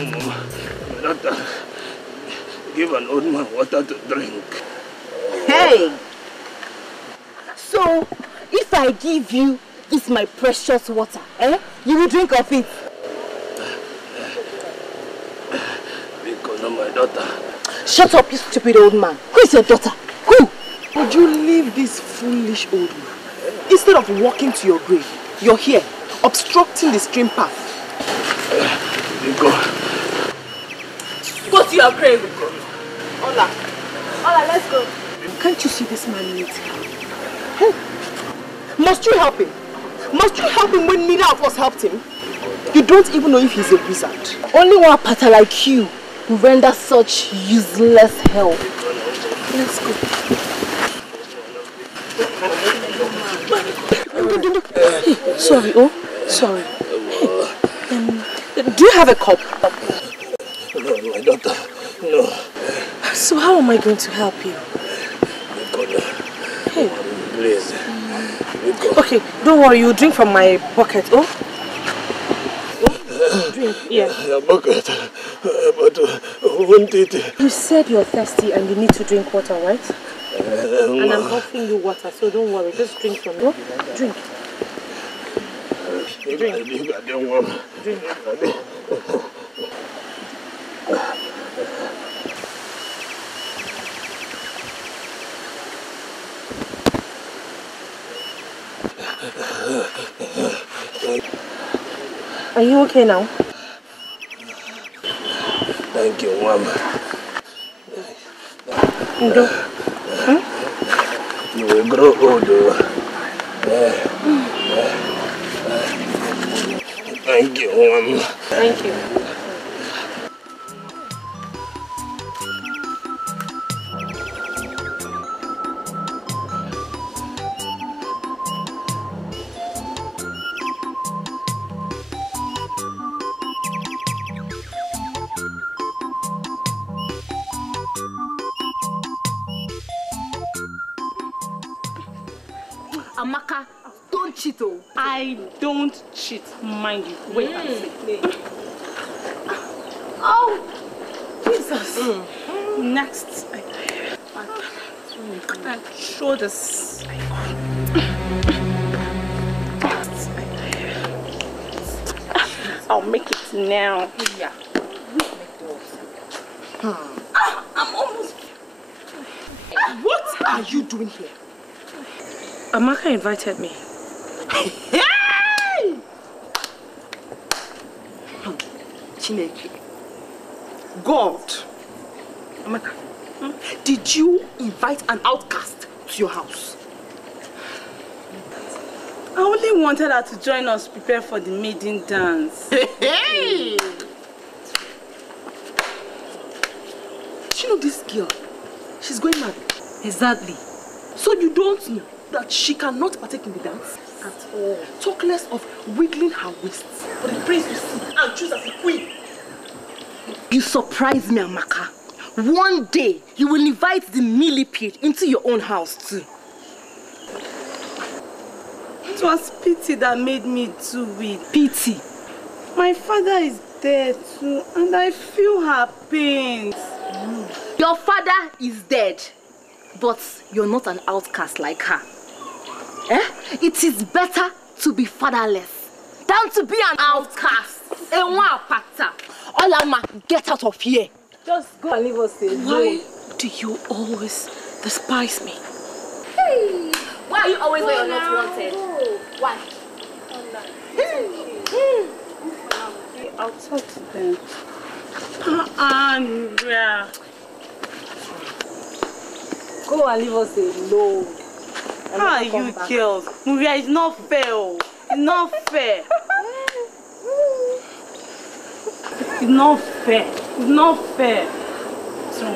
Doctor, give an old man water to drink. Hey! So, if I give you this my precious water, you will drink of it? Because of my daughter. Shut up, you stupid old man. Who is your daughter? Who? Would you leave this foolish old man? Instead of walking to your grave, you're here, obstructing the stream path. Go. Go to your grave. Ola, let's go. Can't you see this man needs help? Must you help him? Must you help him when neither of us helped him? You don't even know if he's a wizard. Only one pattern like you will render such useless help. Let's go. Sorry, sorry. Do you have a cup? No, my daughter, no. So how am I going to help you? Hey. Please. Okay, don't worry, you drink from my bucket, Drink, yeah. Your bucket, but won't it? You said you're thirsty and you need to drink water, right? And I'm offering you water, so don't worry, just drink from me. Drink. Drink. I don't want. Drink. Are you okay now? Thank you, Mama. Ndo. You will grow older. Thank you, Mama. Thank you. Amaka, don't cheat, oh. I don't cheat, mind you. Wait and see. Oh, Jesus. Next, shoulders. I'll make it now. Yeah. I'm almost. What are you doing here? Amaka invited me. Hey! Chineke. God. Amaka, did you invite an outcast to your house? I only wanted her to join us prepare for the maiden dance. Hey! You know this girl? She's going mad. Exactly. So you don't know that she cannot partake in the dance? At all. Talk less of wiggling her waists for the prince to see and choose as a queen. You surprise me, Amaka. One day, you will invite the millipede into your own house too. It was pity that made me do it. Pity. My father is dead too, and I feel her pains. Your father is dead, but you're not an outcast like her. It is better to be fatherless than to be an outcast. Olama, get out of here. Just go and leave us alone. Why do you always despise me? Hey, why are you always where you're not wanted? Why? I'll talk to them. Andrea. Go and leave us alone. How are you girls? Maria, it's not fair. It's not fair. It's not fair. It's not fair. So,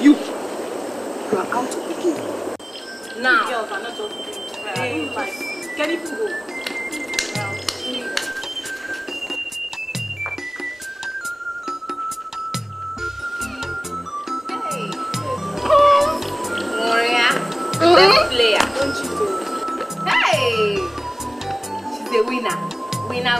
you are out of the game. Now. Girls are not just doing fair. Can you go? Player, don't you know? Hey! She's a winner. Winner.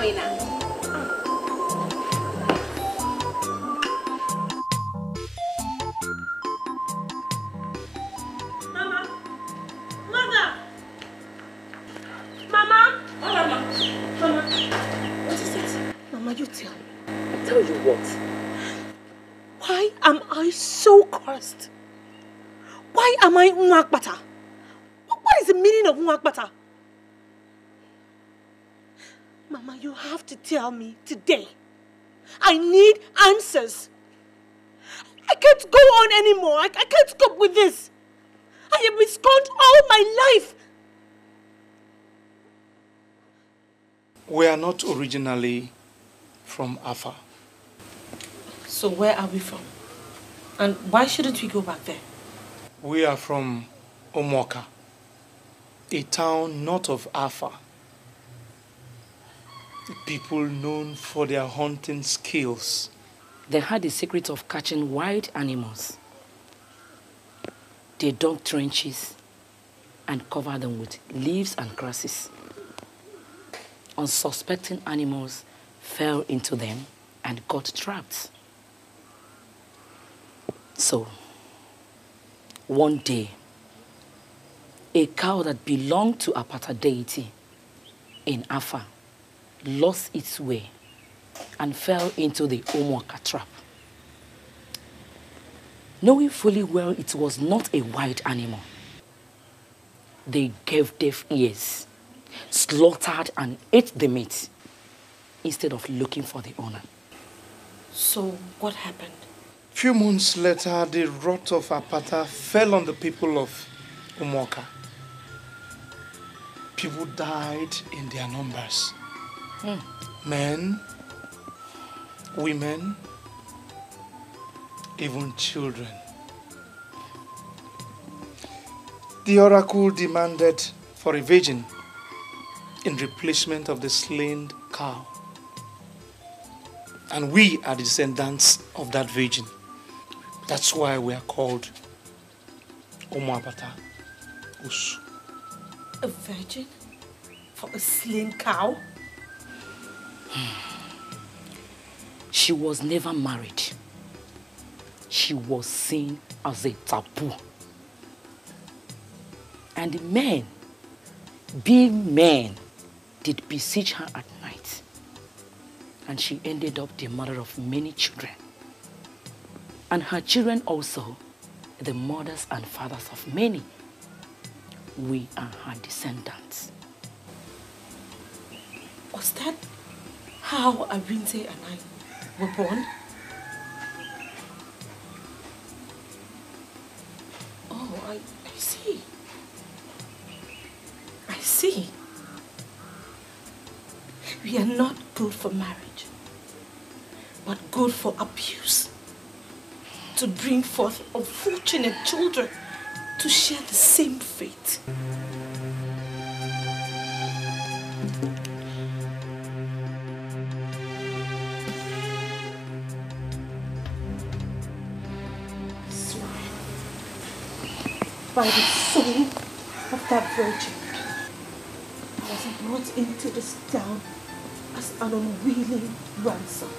I tell you what. Why am I so cursed? Why am I Nwakbata? What is the meaning of Nwakbata? Mama, you have to tell me today. I need answers. I can't go on anymore. I can't cope with this. I have been scorned all my life. We are not originally from Afa. So where are we from? And why shouldn't we go back there? We are from Omoka, a town north of Afa. People known for their hunting skills. They had the secret of catching wild animals. They dug trenches and covered them with leaves and grasses. Unsuspecting animals fell into them and got trapped. So, one day, a cow that belonged to a Apata deity in Afa lost its way and fell into the Omoka trap. Knowing fully well it was not a wild animal, they gave deaf ears, slaughtered and ate the meat instead of looking for the owner. So what happened? Few months later, the wrath of Apata fell on the people of Omoka. People died in their numbers. Men, women, even children. The oracle demanded for a virgin in replacement of the slain cow. And we are the descendants of that virgin. That's why we are called Omoabata Usu. A virgin? For a slain cow? She was never married. She was seen as a taboo. And the men, being men, did besiege her at night. And she ended up the mother of many children. And her children also, the mothers and fathers of many. We are her descendants. Was that how Arinte and I were born? Oh, I see. I see. We are not good for marriage, but good for abuse. To bring forth unfortunate children to share the same fate. I swear, by the soul of that virgin, I was brought into this town as an unwilling ransom.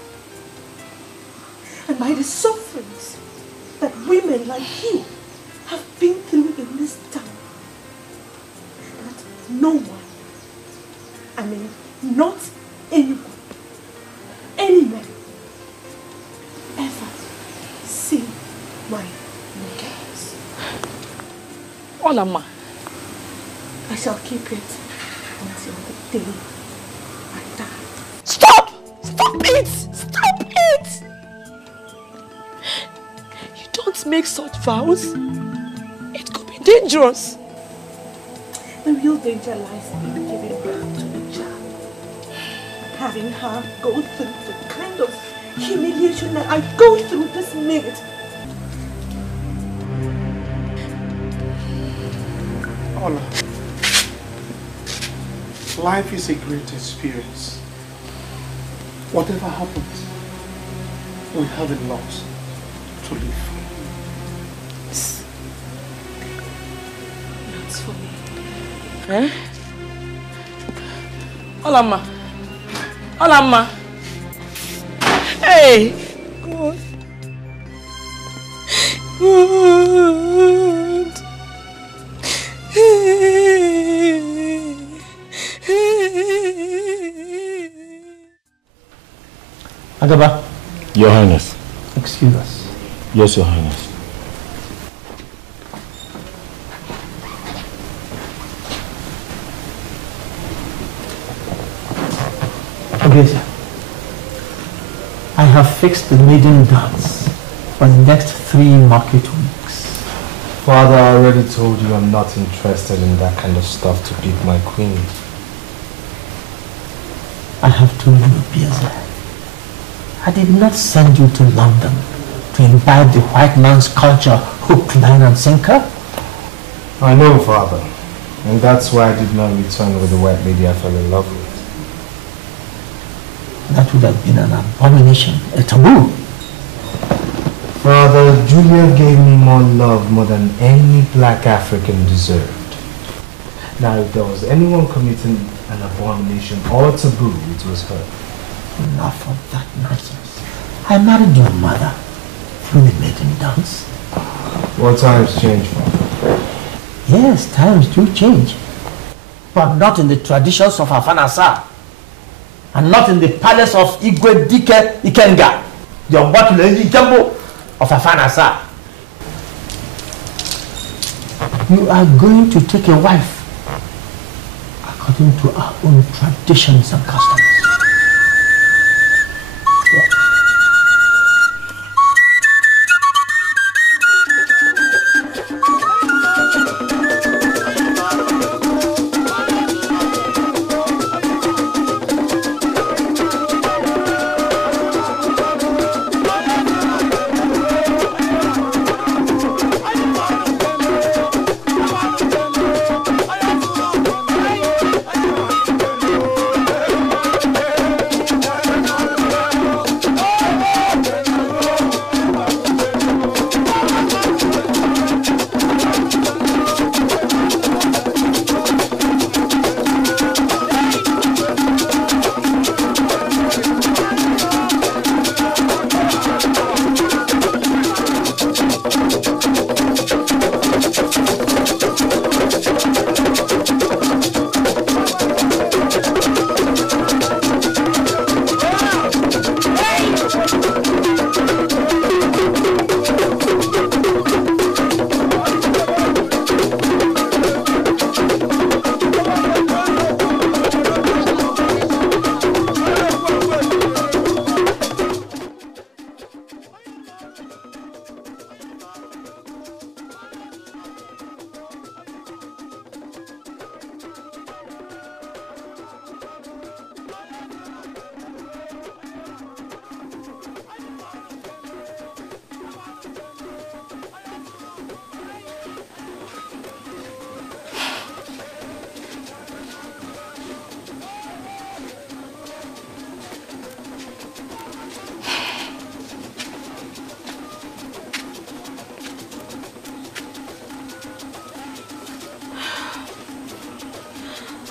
And by the sufferings that women like you have been through in this town, that no one, I mean not anyone, any man, ever see my nakedness. Olama. I shall keep it until the day I die. Stop! Stop it! Stop it! You don't make such vows. It could be dangerous. The real danger lies in giving birth to a child. Having her go through the kind of humiliation that I go through this minute. Ola, life is a great experience. Whatever happens, we have a lot to live for. That's for me. Eh? Olama. Olama. Hey! God. God. Agaba. Your Highness. Excuse us. Yes, Your Highness. Okay, sir. I have fixed the maiden dance for the next 3 market weeks. Father, I already told you I'm not interested in that kind of stuff to pick my queen. I have told you, Biaza. I did not send you to London to imbibe the white man's culture, hook, line and sinker. I know, Father. And that's why I did not return with the white lady I fell in love with. That would have been an abomination, a taboo. Father, Julia gave me more love more than any black African deserved. Now, if there was anyone committing an abomination or taboo, it was her. Enough of that nonsense. I married your mother through the maiden dance. What times change, Father? Yes, times do change. But not in the traditions of Afanasa. And not in the palace of Igwe Dike Ikenga, the Obatule Temple of Afanasa. You are going to take a wife according to our own traditions and customs.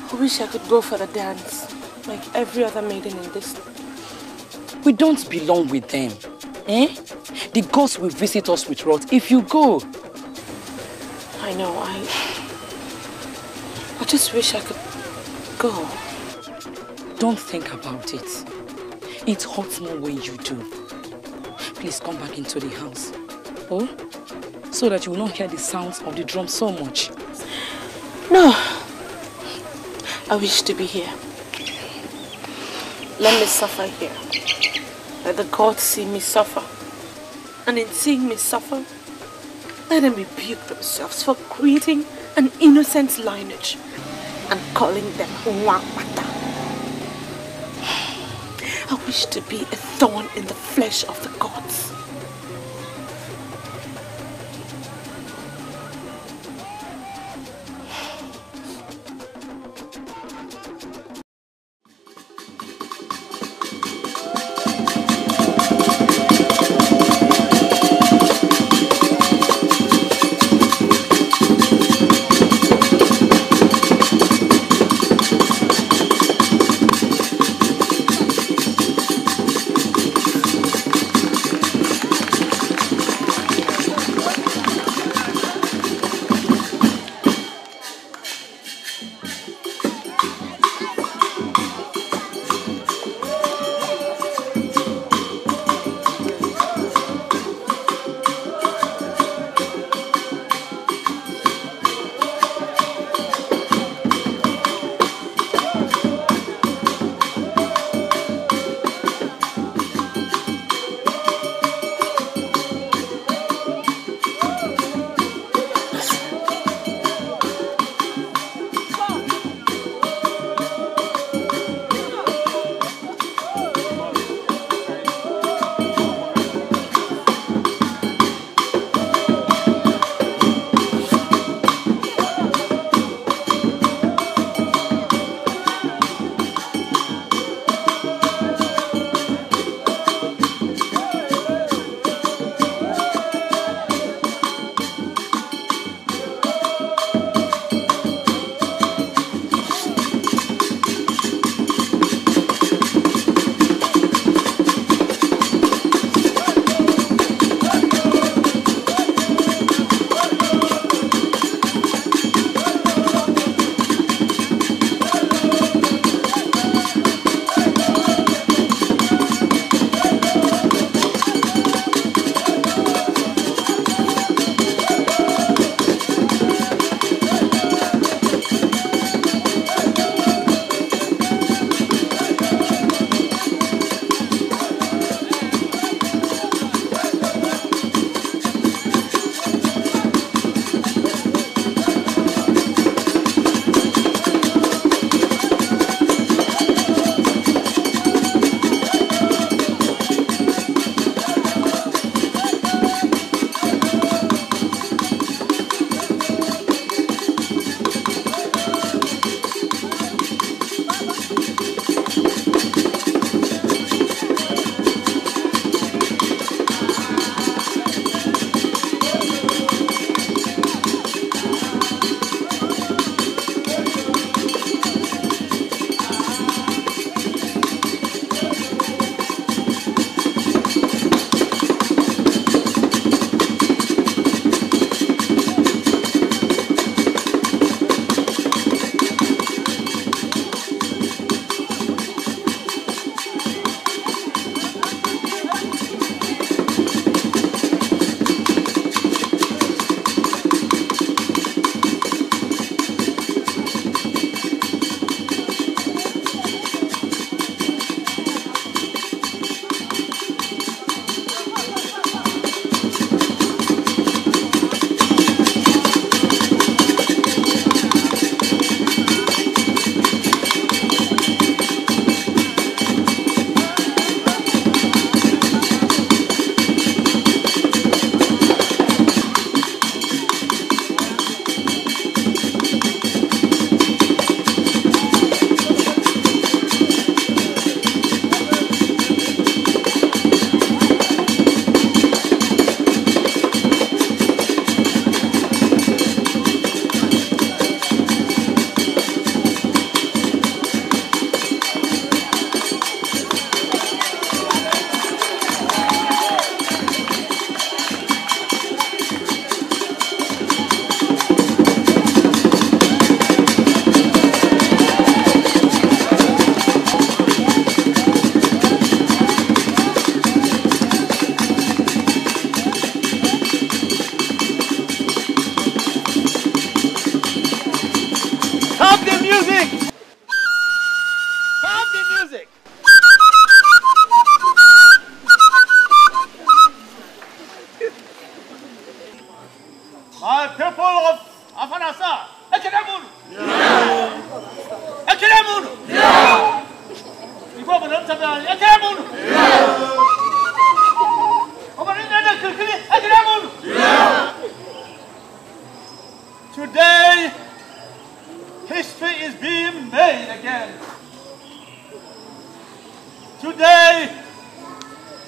I wish I could go for the dance, like every other maiden in this. We don't belong with them. Eh? The gods will visit us with wrath if you go. I know, I just wish I could go. Don't think about it. It hurts more when you do. Please come back into the house. Oh? So that you will not hear the sounds of the drum so much. No. I wish to be here. Let me suffer here. Let the gods see me suffer. And in seeing me suffer, let them rebuke themselves for creating an innocent lineage and calling them Wangmata. I wish to be a thorn in the flesh of the gods.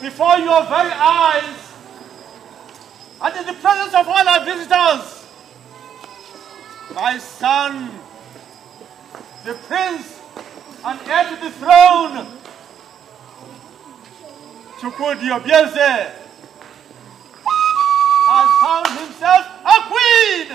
before your very eyes, and in the presence of all our visitors, my son, the prince and heir to the throne, Chukwudi Obieze, has found himself a queen!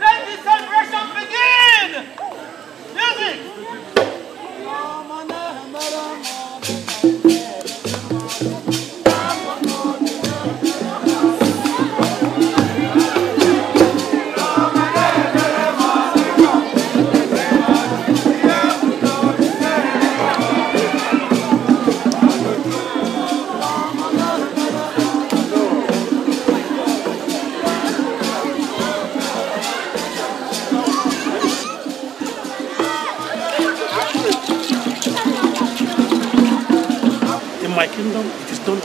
Let the celebration begin! Music! In my kingdom, it is done.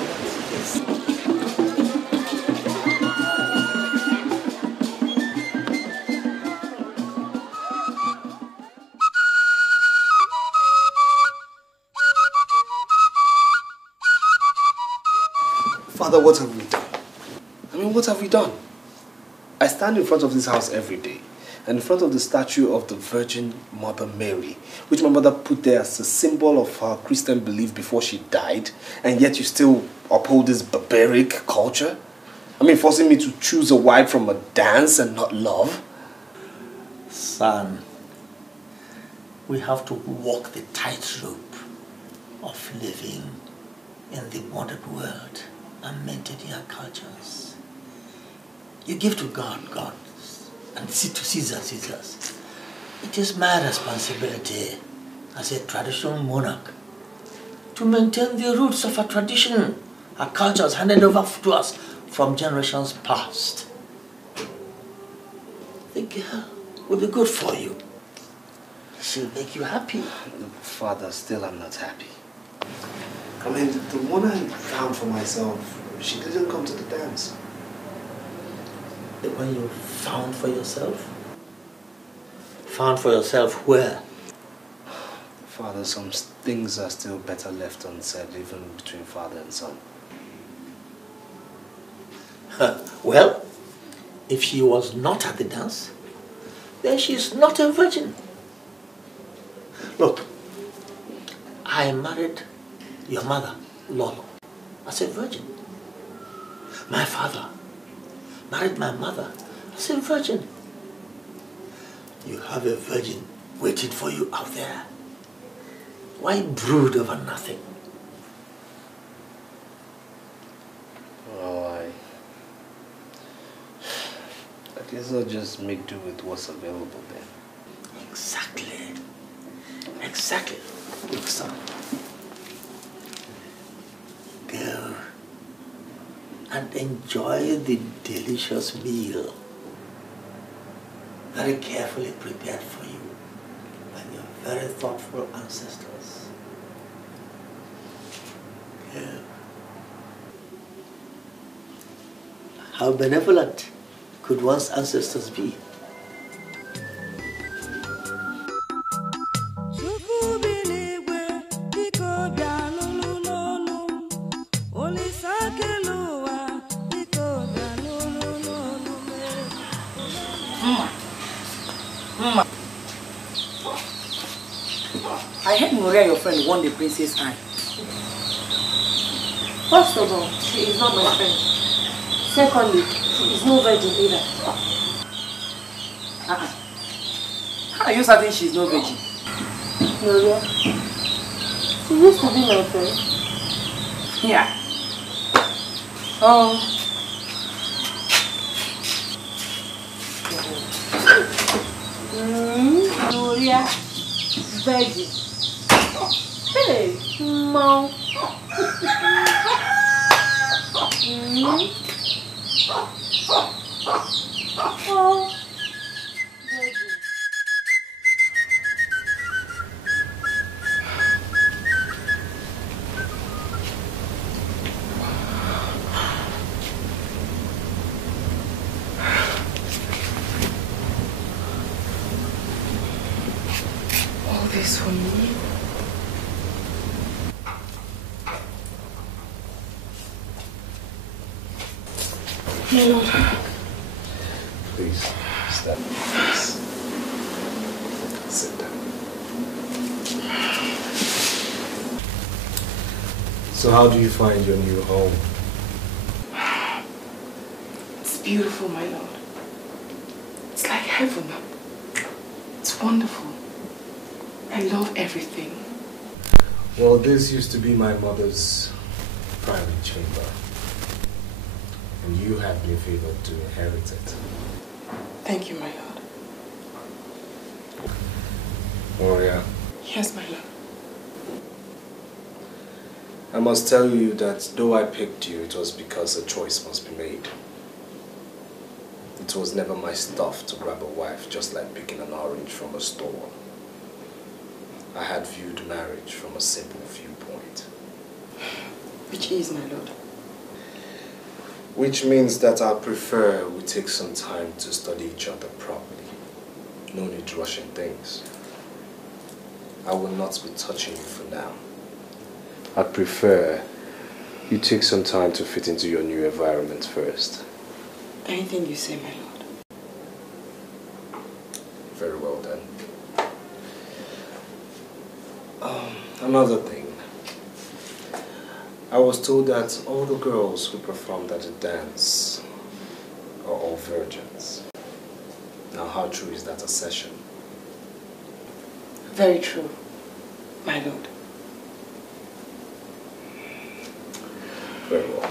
Father, what have we done? I mean, what have we done? I stand in front of this house every day, and in front of the statue of the Virgin Mother Mary, which my mother put there as a symbol of her Christian belief before she died, and yet you still uphold this barbaric culture? I mean, forcing me to choose a wife from a dance and not love? Son, we have to walk the tightrope of living in the modern world and maintain our cultures. You give to God, God, and to Caesar, Caesars. It is my responsibility as a traditional monarch to maintain the roots of our tradition, our cultures handed over to us from generations past. The girl will be good for you. She'll make you happy. Father, still I'm not happy. I mean, the one I found for myself, she didn't come to the dance. The one you found for yourself? Found for yourself where? Father, some things are still better left unsaid, even between father and son. Well, if she was not at the dance, then she is not a virgin. Look, I married your mother, Lolo, as a virgin. My father married my mother as a virgin. You have a virgin waiting for you out there. Why brood over nothing? Oh, I guess I'll just make do with what's available then. Exactly. Exactly. Look, son. Go and enjoy the delicious meal very carefully prepared for you by your very thoughtful ancestors. Go. How benevolent could one's ancestors be? I heard Maria, your friend, won the princess eye. First of all, she is not my friend. Secondly, she is no virgin either. How are you certain she is no virgin? Maria, she used to be my friend. Yeah. Oh. Maria, virgin. Hey, mom. Oh. Onny. My lord. Please, stand. Please. Sit down. So how do you find your new home? It's beautiful, my lord. It's like heaven. It's wonderful. I love everything. Well, this used to be my mother's private chamber. And you have been favored to inherit it. Thank you, my lord. Warrior. Yes, my lord. I must tell you that though I picked you, it was because a choice must be made. It was never my stuff to grab a wife just like picking an orange from a store. I had viewed marriage from a simple viewpoint. Which is, my lord? Which means that I prefer we take some time to study each other properly. No need rushing things. I will not be touching you for now. I prefer you take some time to fit into your new environment first. Anything you say, my lord. Very well then. Another thing. I was told that all the girls who performed at the dance are all virgins. Now how true is that assertion? Very true, my lord. Very well.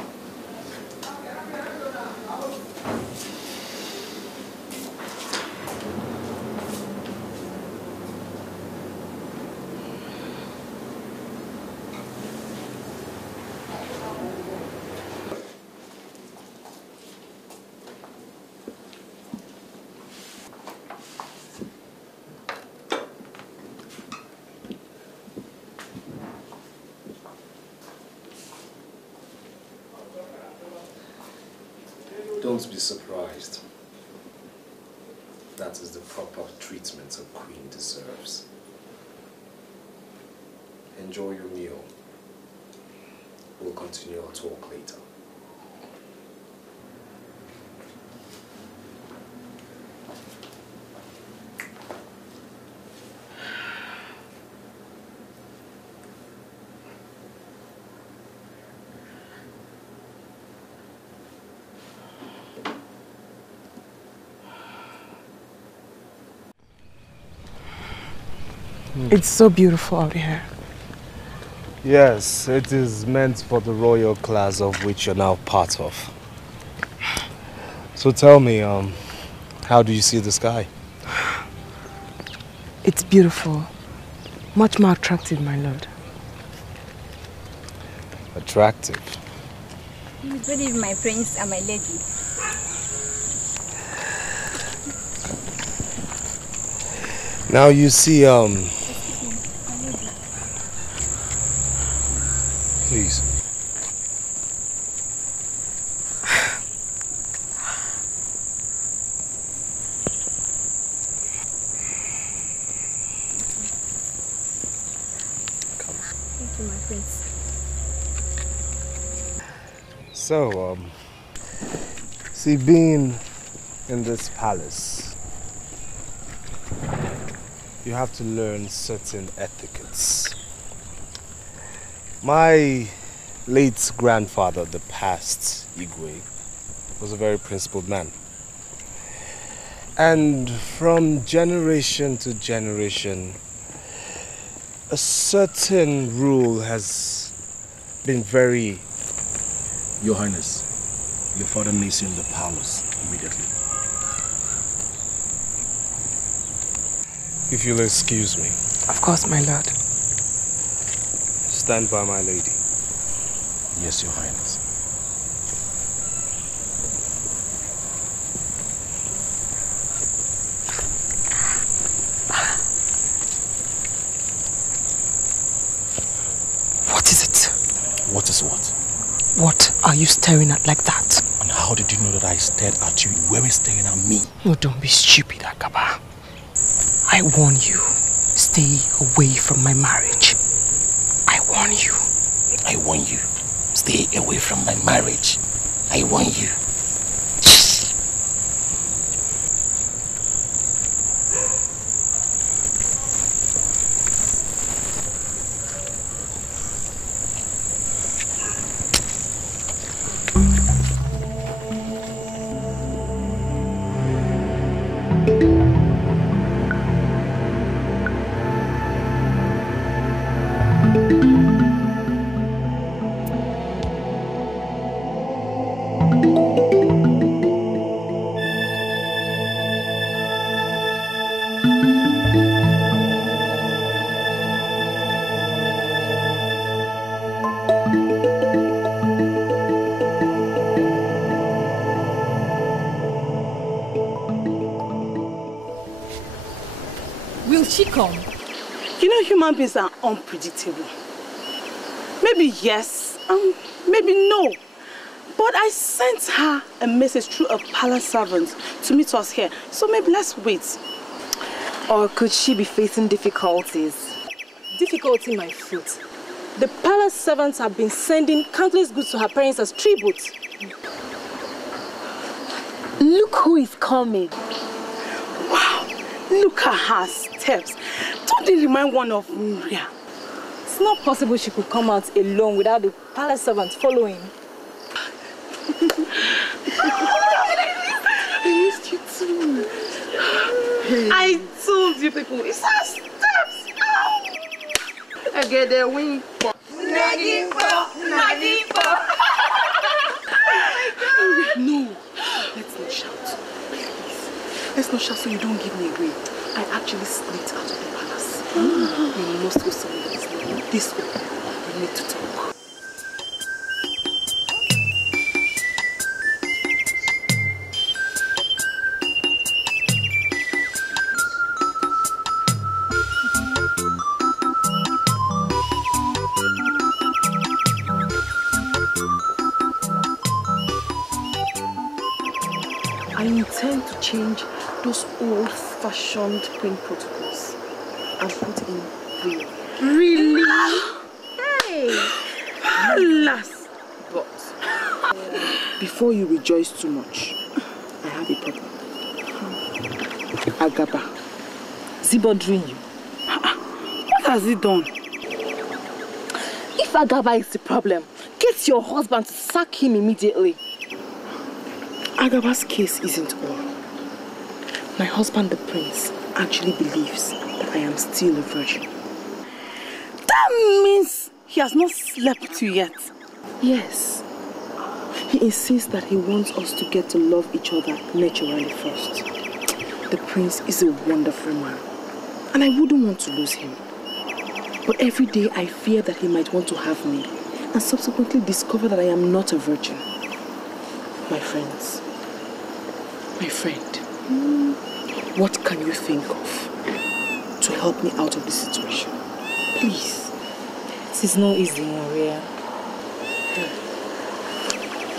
Don't be surprised. That is the proper treatment a queen deserves. Enjoy your meal. We'll continue our talk later. It's so beautiful out here. Yes, it is meant for the royal class of which you're now part of. So tell me, how do you see the sky? It's beautiful. Much more attractive, my lord. Attractive? Good evening, my prince and my lady. Now you see, please. Thank you, my prince. So, see, being in this palace, you have to learn certain etiquettes. My late grandfather, the past Igwe, was a very principled man. And from generation to generation, a certain rule has been very... Your Highness, your father needs you in the palace immediately. If you'll excuse me. Of course, my lord. Stand by my lady. Yes, your Highness. What is it? What is what? What are you staring at like that? And how did you know that I stared at you? You weren't staring at me. No, don't be stupid, Akaba. I warn you, stay away from my marriage. I warn you. I warn you. Stay away from my marriage. I warn you. Will she come? You know, human beings are unpredictable. Maybe yes, maybe no. But I sent her a message through a palace servant to meet us here. So maybe let's wait. Or could she be facing difficulties? Difficulty, my foot. The palace servants have been sending countless goods to her parents as tribute. Look who is coming. Wow, look at her steps. Don't they remind one of Maria? It's not possible she could come out alone without the palace servants following. I missed you too. I told you people, it's her steps. I get the wing. No, let's not shout. Please. Let's not shout so you don't give me away. I actually slipped out of the palace. We must go somewhere that is not this open. We need to talk. I intend to change those old-fashioned queen protocols and put in 3. Really? Hey! Alas! But before you rejoice too much, I have a problem. Agaba. Is he bothering you? What has he done? If Agaba is the problem, get your husband to sack him immediately. Agaba's case isn't all. My husband, the prince, actually believes that I am still a virgin. That means he has not slept with you yet. Yes. He insists that he wants us to get to love each other naturally first. The prince is a wonderful man, and I wouldn't want to lose him. But every day I fear that he might want to have me, and subsequently discover that I am not a virgin. My friends, my friend, what can you think of to help me out of this situation? Please. It is not easy, Maria.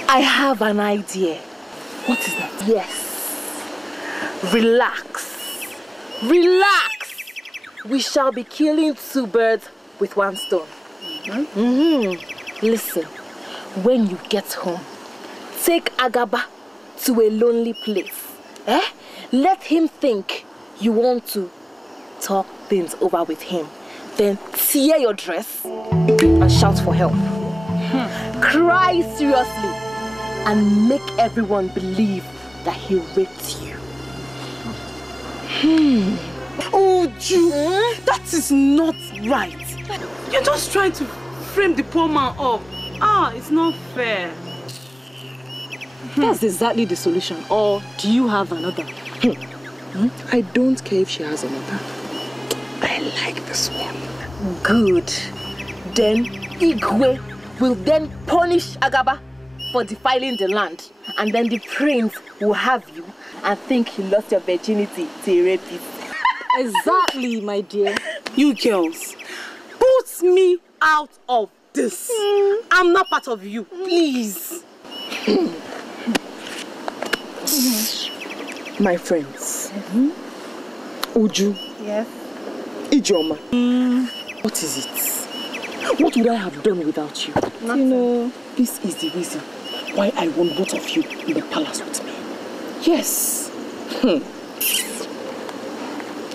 I have an idea. What is that? Yes. Relax. Relax. We shall be killing 2 birds with 1 stone. Listen, when you get home, take Agaba to a lonely place. Let him think you want to talk things over with him. Then tear your dress and shout for help. Cry seriously and make everyone believe that he raped you. Oh, Ju, that is not right. You're just trying to frame the poor man up. It's not fair. That's exactly the solution. Or do you have another? I don't care if she has another. I like this one. Good. Then Igwe will then punish Agaba for defiling the land. And then the prince will have you and think you lost your virginity to a rapist. Exactly, my dear. You girls, put me out of this. I'm not part of you, please. My friends, Uju, yes, Ijoma. What is it? What would I have done without you? Nothing. You know, this is the reason why I want both of you in the palace with me. Yes.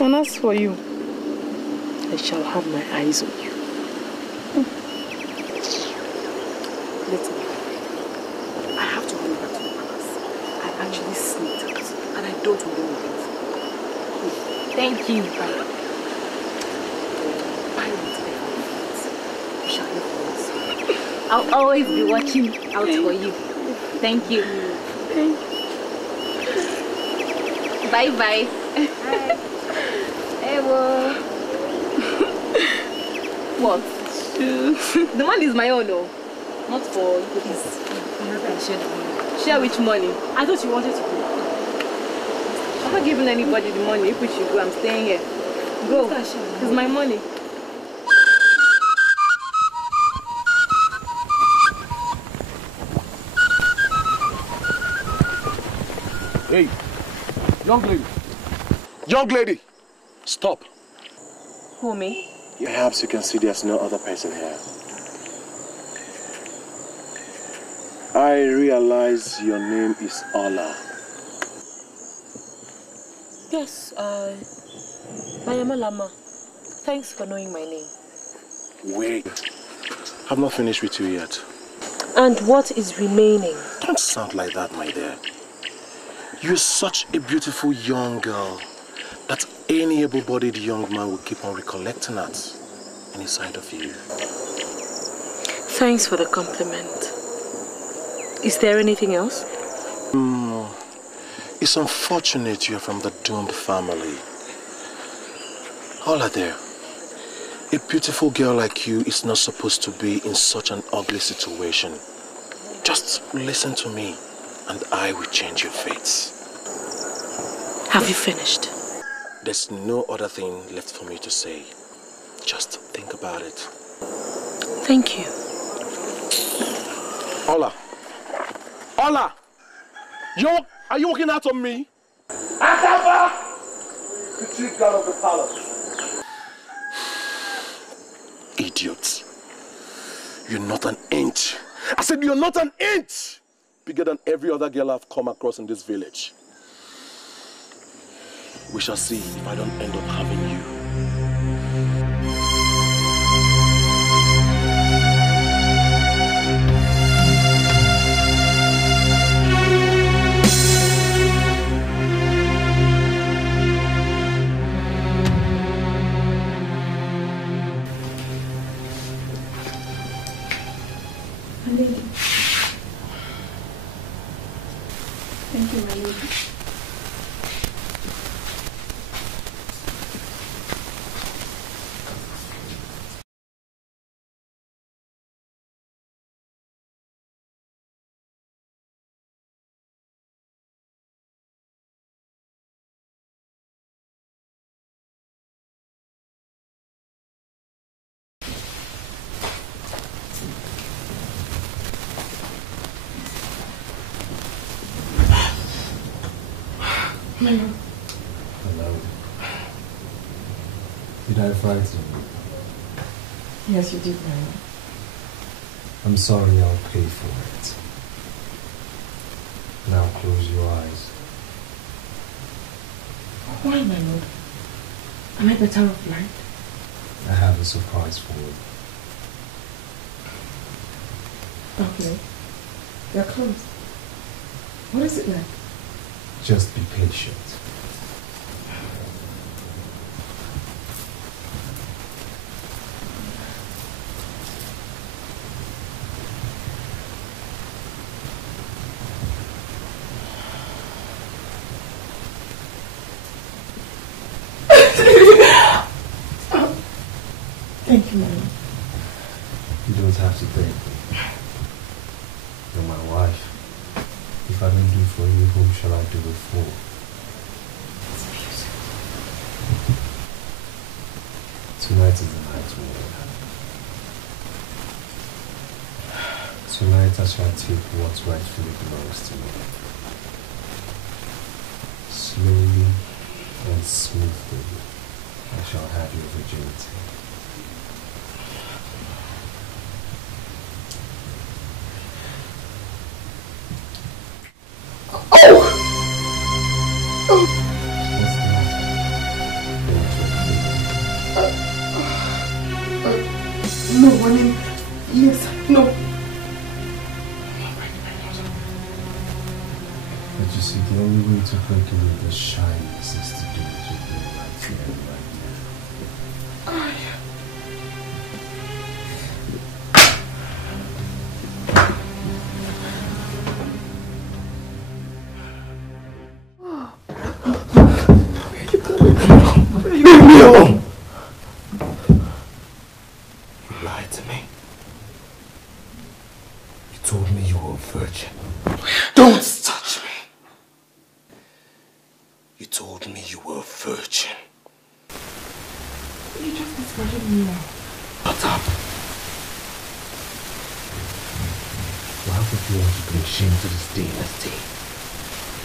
And as for you, I shall have my eyes on you. Let me. I have to run back to the palace. I actually sneaked out and I don't want to it. Thank you. I'll always be watching out for you. Thank you. Bye bye. Bye. Ewo. What? The money is my own, though. Not for cookies. Share which money? I thought you wanted to go. I'm not giving anybody the money. If we should go, I'm staying here. Go. It's my money. Hey, young lady. Young lady, stop. Who, me? Perhaps you can see there's no other person here. I realize your name is Ola. Yes, I am Alama. Thanks for knowing my name. Wait, I've not finished with you yet. And what is remaining? Don't sound like that, my dear. You're such a beautiful young girl that any able-bodied young man will keep on recollecting at any sight of you. Thanks for the compliment. Is there anything else? It's unfortunate you're from the doomed family. Hola there. A beautiful girl like you is not supposed to be in such an ugly situation. Just listen to me and I will change your fates. Have you finished? There's no other thing left for me to say. Just think about it. Thank you. Ola! Ola! Are you walking out on me? Asaba! The chief guard of the palace. Idiot. You're not an inch. I said you're not an inch bigger than every other girl I've come across in this village. We shall see if I don't end up having you. Thank you, my lady. Hello. Did I frighten you? Yes, you did, Mama. I'm sorry, I'll pay for it. Now close your eyes. Why, my lord? Am I better off blind? I have a surprise for you. Okay. They're closed. What is it like? Just be patient. Thank you, Mama. You don't have to thank me. You're my wife. If I don't do for you, whom shall I do it for? It's music. Tonight is the night we Tonight I shall take what rightfully belongs to me. Slowly and smoothly. I shall have your virginity. No, Onny. Yes, no. But you see, the only way to regulate the shyness is to do it with me right here and right now. Leave me alone! You lied to me. You told me you were a virgin. Don't touch me! You told me you were a virgin. You just discarded me now. Shut up! Why would you want to bring shame to this dynasty?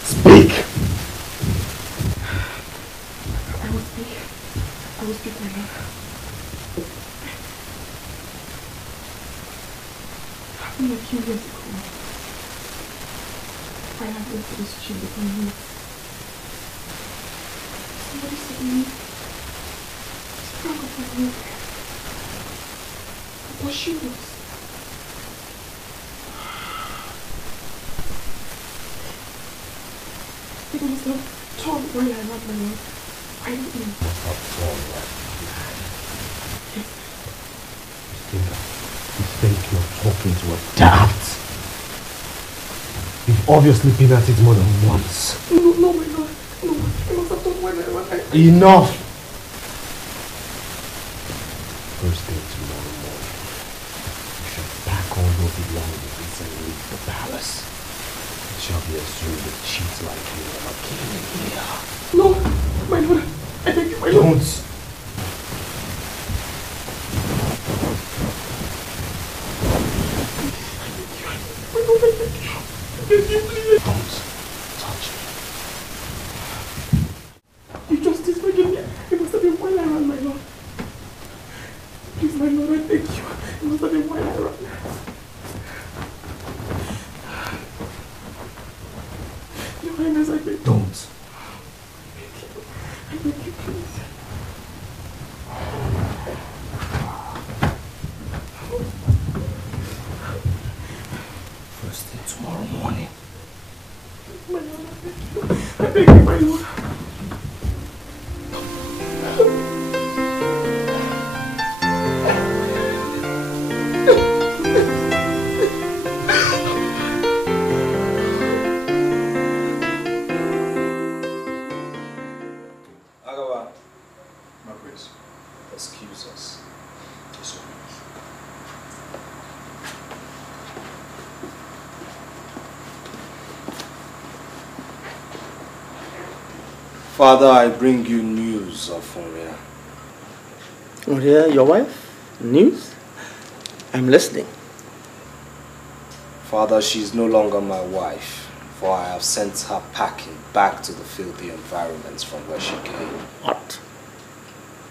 Speak! I will speak, my love. A few years ago, I had went to this tree with my niece. Somebody suddenly sprang up my milk. But she was. It was not torn while I had my milk. I don't know. Not torn right now. Yes. You think you're talking to a dad? You've obviously been at it more than once. No, my lord. No, I must have done when I... Enough! First thing tomorrow morning, you shall pack all your belongings and leave the palace. It shall be assumed that cheats like you never came in here. No, my lord. I beg you, my lord. Don't! Don't touch me. You justice forgive me. It must have been while I ran, my lord. Please, my lord, I beg you. It must have been while I ran. Your Highness, I beg you. Don't. I beg you, please. First thing tomorrow morning. My lord, I beg you. I beg you, my lord. Excuse us. Father, I bring you news of Onny. Oh yeah, your wife? News? I'm listening. Father, she is no longer my wife, for I have sent her packing back to the filthy environments from where she came. What?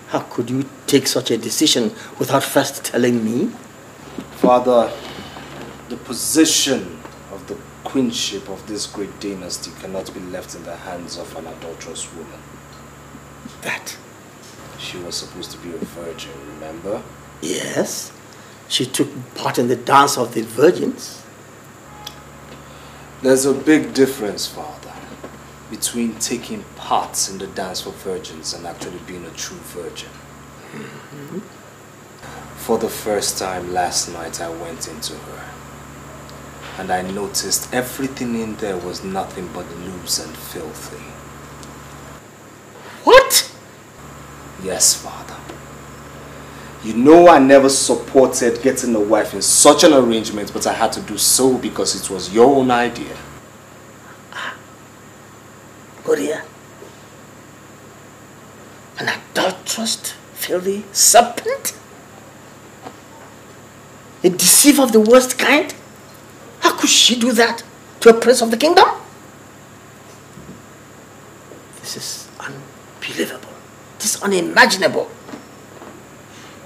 How could you take such a decision without first telling me? Father, the position of the queenship of this great dynasty cannot be left in the hands of an adulterous woman. That? She was supposed to be a virgin, remember? Yes. She took part in the dance of the virgins. There's a big difference, Father, between taking part in the dance for virgins and actually being a true virgin. Mm-hmm. For the first time last night, I went into her. And I noticed everything in there was nothing but loose and filthy. What? Yes, Father. You know I never supported getting a wife in such an arrangement, but I had to do so because it was your own idea. Gloria, an adulterous, filthy serpent? A deceiver of the worst kind? How could she do that to a prince of the kingdom? This is unbelievable. It is unimaginable.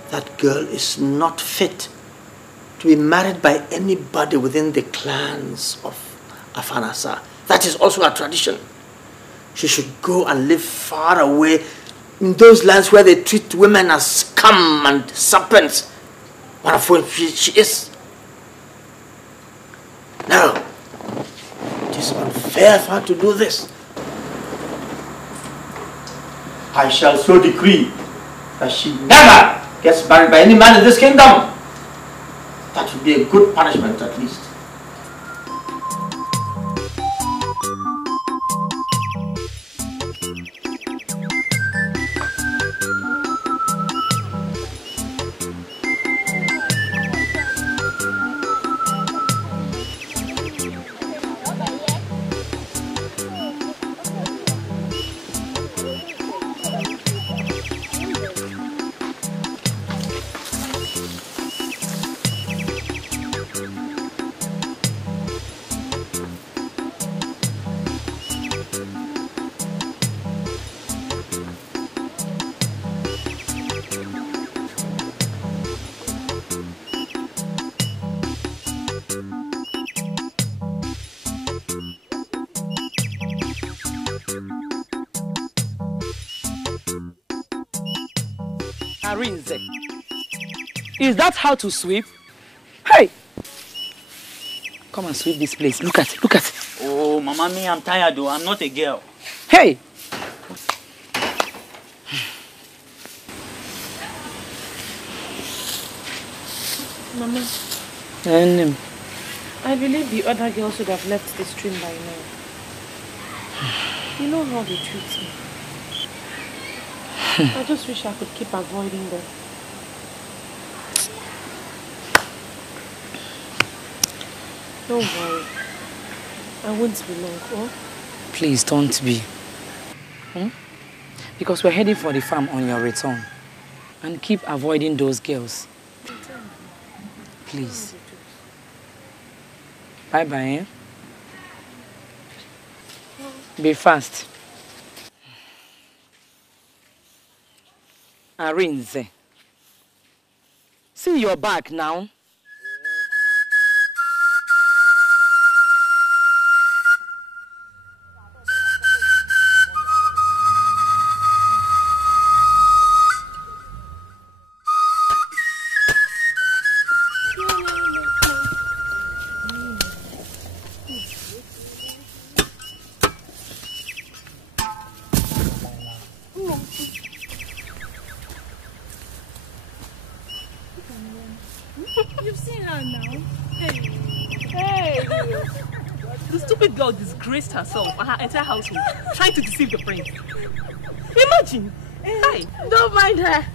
That girl is not fit to be married by anybody within the clans of Afanasa. That is also a tradition. She should go and live far away in those lands where they treat women as scum and serpents, one of whom she is. No, it is unfair for her to do this. I shall so decree that she never gets married by any man in this kingdom. That would be a good punishment at least. Arinze, is that how to sweep? Hey! Come and sweep this place. Look at it, look at it. Oh, Mama, me, I'm tired though. I'm not a girl. Hey! Mama, And I believe the other girls should have left the stream by now. You know how they treat me. I just wish I could keep avoiding them. Don't worry. I won't be long, oh? please don't be. Because we're heading for the farm on your return. And keep avoiding those girls. Please. Bye-bye, eh? Be fast. Arinze. See your back now. Disgraced herself and her entire household trying to deceive the prince. Imagine! Hi! Don't mind her.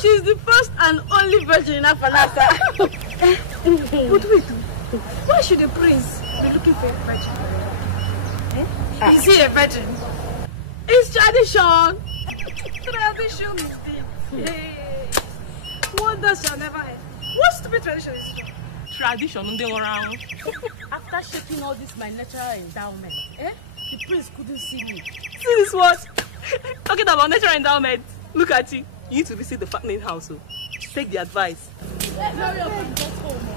She's the first and only virgin in Afanasa. But wait, why should the prince be looking for a virgin? Is he a virgin? It's tradition. Tradition is deep. Wonders shall never end. What stupid tradition is this? Tradition on the around. After shaking all this my natural endowment, the prince couldn't see me. See this what? Talking about natural endowment. Look at you. You need to visit the fattening house. Take the advice. Hurry up and get home.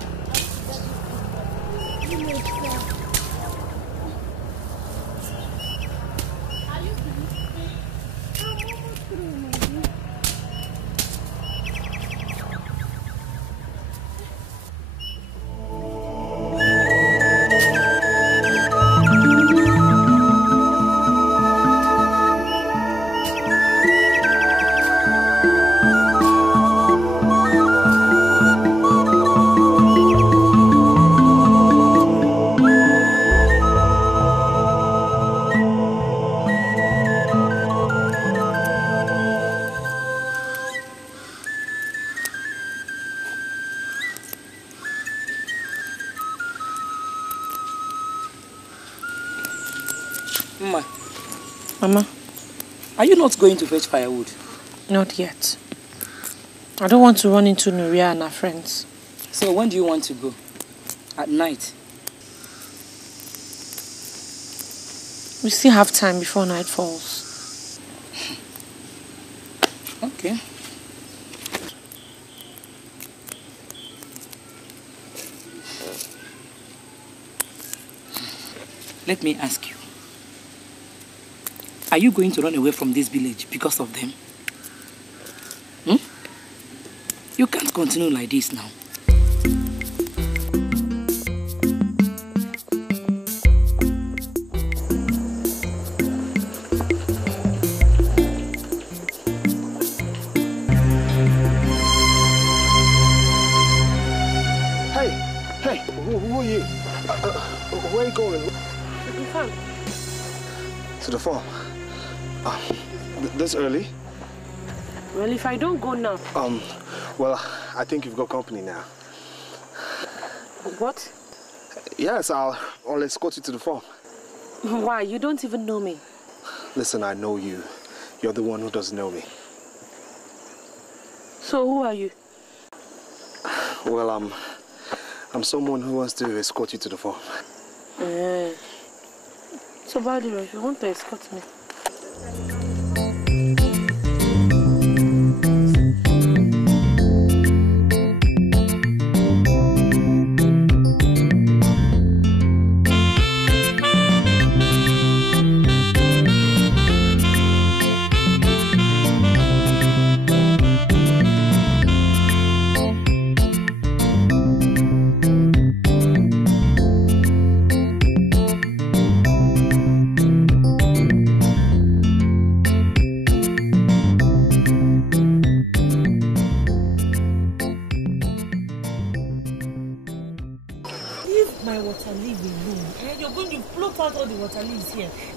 Are you Mama, are you not going to fetch firewood? Not yet. I don't want to run into Nuria and her friends. So when do you want to go? At night? We still have time before night falls. Okay. Let me ask you. Are you going to run away from this village because of them? You can't continue like this now. Hey, who are you? Where are you going? To the farm. This early? Well, if I don't go now... Well, I think you've got company now. What? Yes, I'll escort you to the farm. Why? You don't even know me. Listen, I know you. You're the one who doesn't know me. So who are you? Well, I'm someone who wants to escort you to the farm. So, by the way, you want to escort me?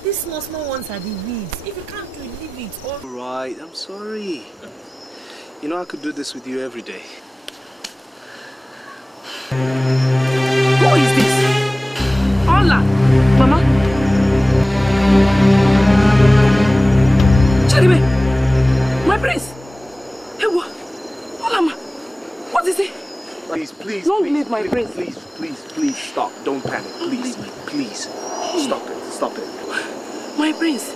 These small ones are the weeds. If you can't do it, leave it. All right, I'm sorry. You know I could do this with you every day. Who is this? Hola, Mama. Charibe, my prince. Hey, what? Hola, Ma. What is it? Please, don't leave my prince. Please, stop. Don't panic. Please. Stop it. My prince.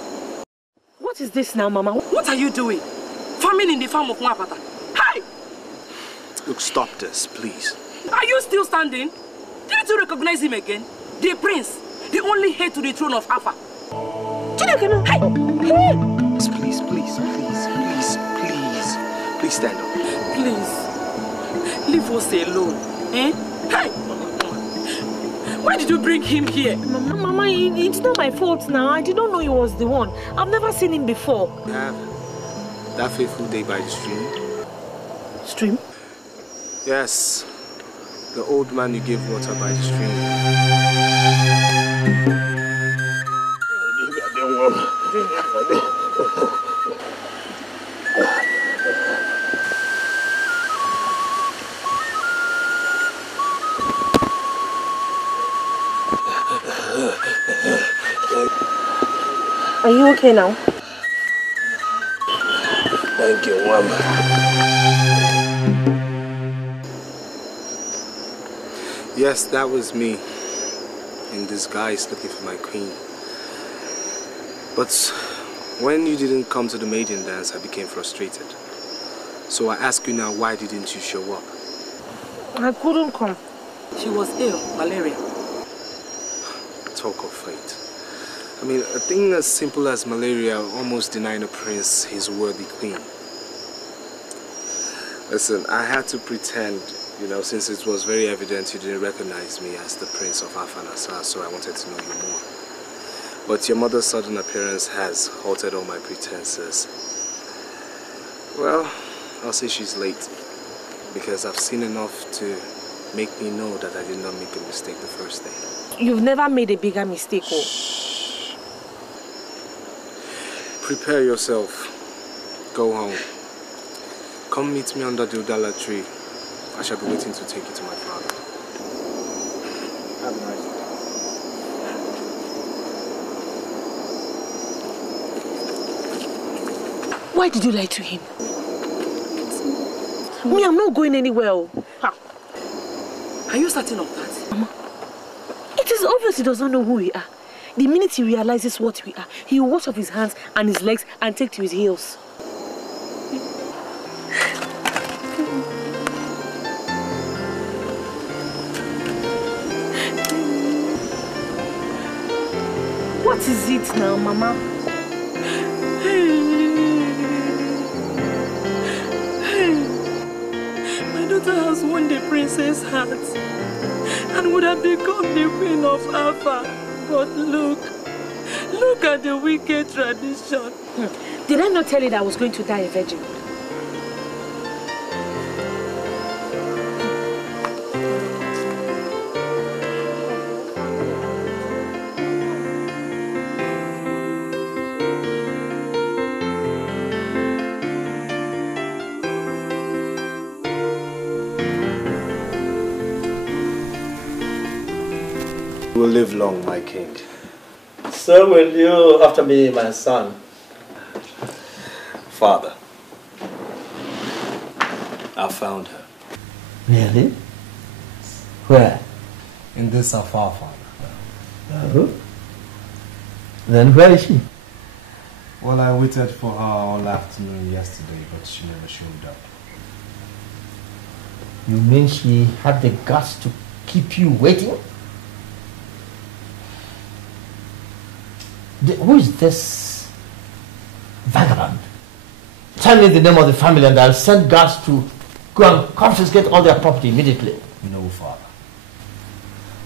What is this now, Mama? What are you doing? Farming in the farm of Mwapata. Hey! Look, stop this, please. Are you still standing? Didn't you recognize him again? The prince, the only heir to the throne of Alpha. Hey! Please stand up. Please, leave us alone. Eh? Hey! Why did you bring him here? Mama, it's not my fault now. I didn't know he was the one. I've never seen him before. Yeah. That fateful day by the stream. Stream? Yes. The old man you gave water by the stream. Are you okay now? Thank you, Mama. Yes, that was me. In disguise looking for my queen. But when you didn't come to the maiden dance, I became frustrated. So I ask you now, why didn't you show up? I couldn't come. She was ill, malaria. Talk of fate. I mean, a thing as simple as malaria almost denying a prince his worthy queen. Listen, I had to pretend, you know, since it was very evident you didn't recognize me as the prince of ORPHAN, so I wanted to know you more. But your mother's sudden appearance has halted all my pretenses. Well, I'll say she's late, because I've seen enough to make me know that I did not make a mistake the first day. You've never made a bigger mistake, oh. Prepare yourself. Go home. Come meet me under the Udala tree. I shall be waiting to take you to my father. Have a nice day. Why did you lie to him? Me, I'm not going anywhere. Ha. Are you certain of that? Mama, it is obvious he does not know who we are. The minute he realizes what we are, he will wash off his hands and his legs and take to his heels. What is it now, Mama? My daughter has won the princess' heart and would have become the queen of Alpha. But look at the wicked tradition. Did I not tell you that I was going to die a virgin? You will live long, my king. So will you after me, my son. Father, I found her. Really? Where? In this afar, Father. Then where is she? Well, I waited for her all afternoon yesterday, but she never showed up. You mean she had the guts to keep you waiting? Who is this vagabond? Tell me the name of the family and I'll send guards to go and confiscate all their property immediately. No, Father.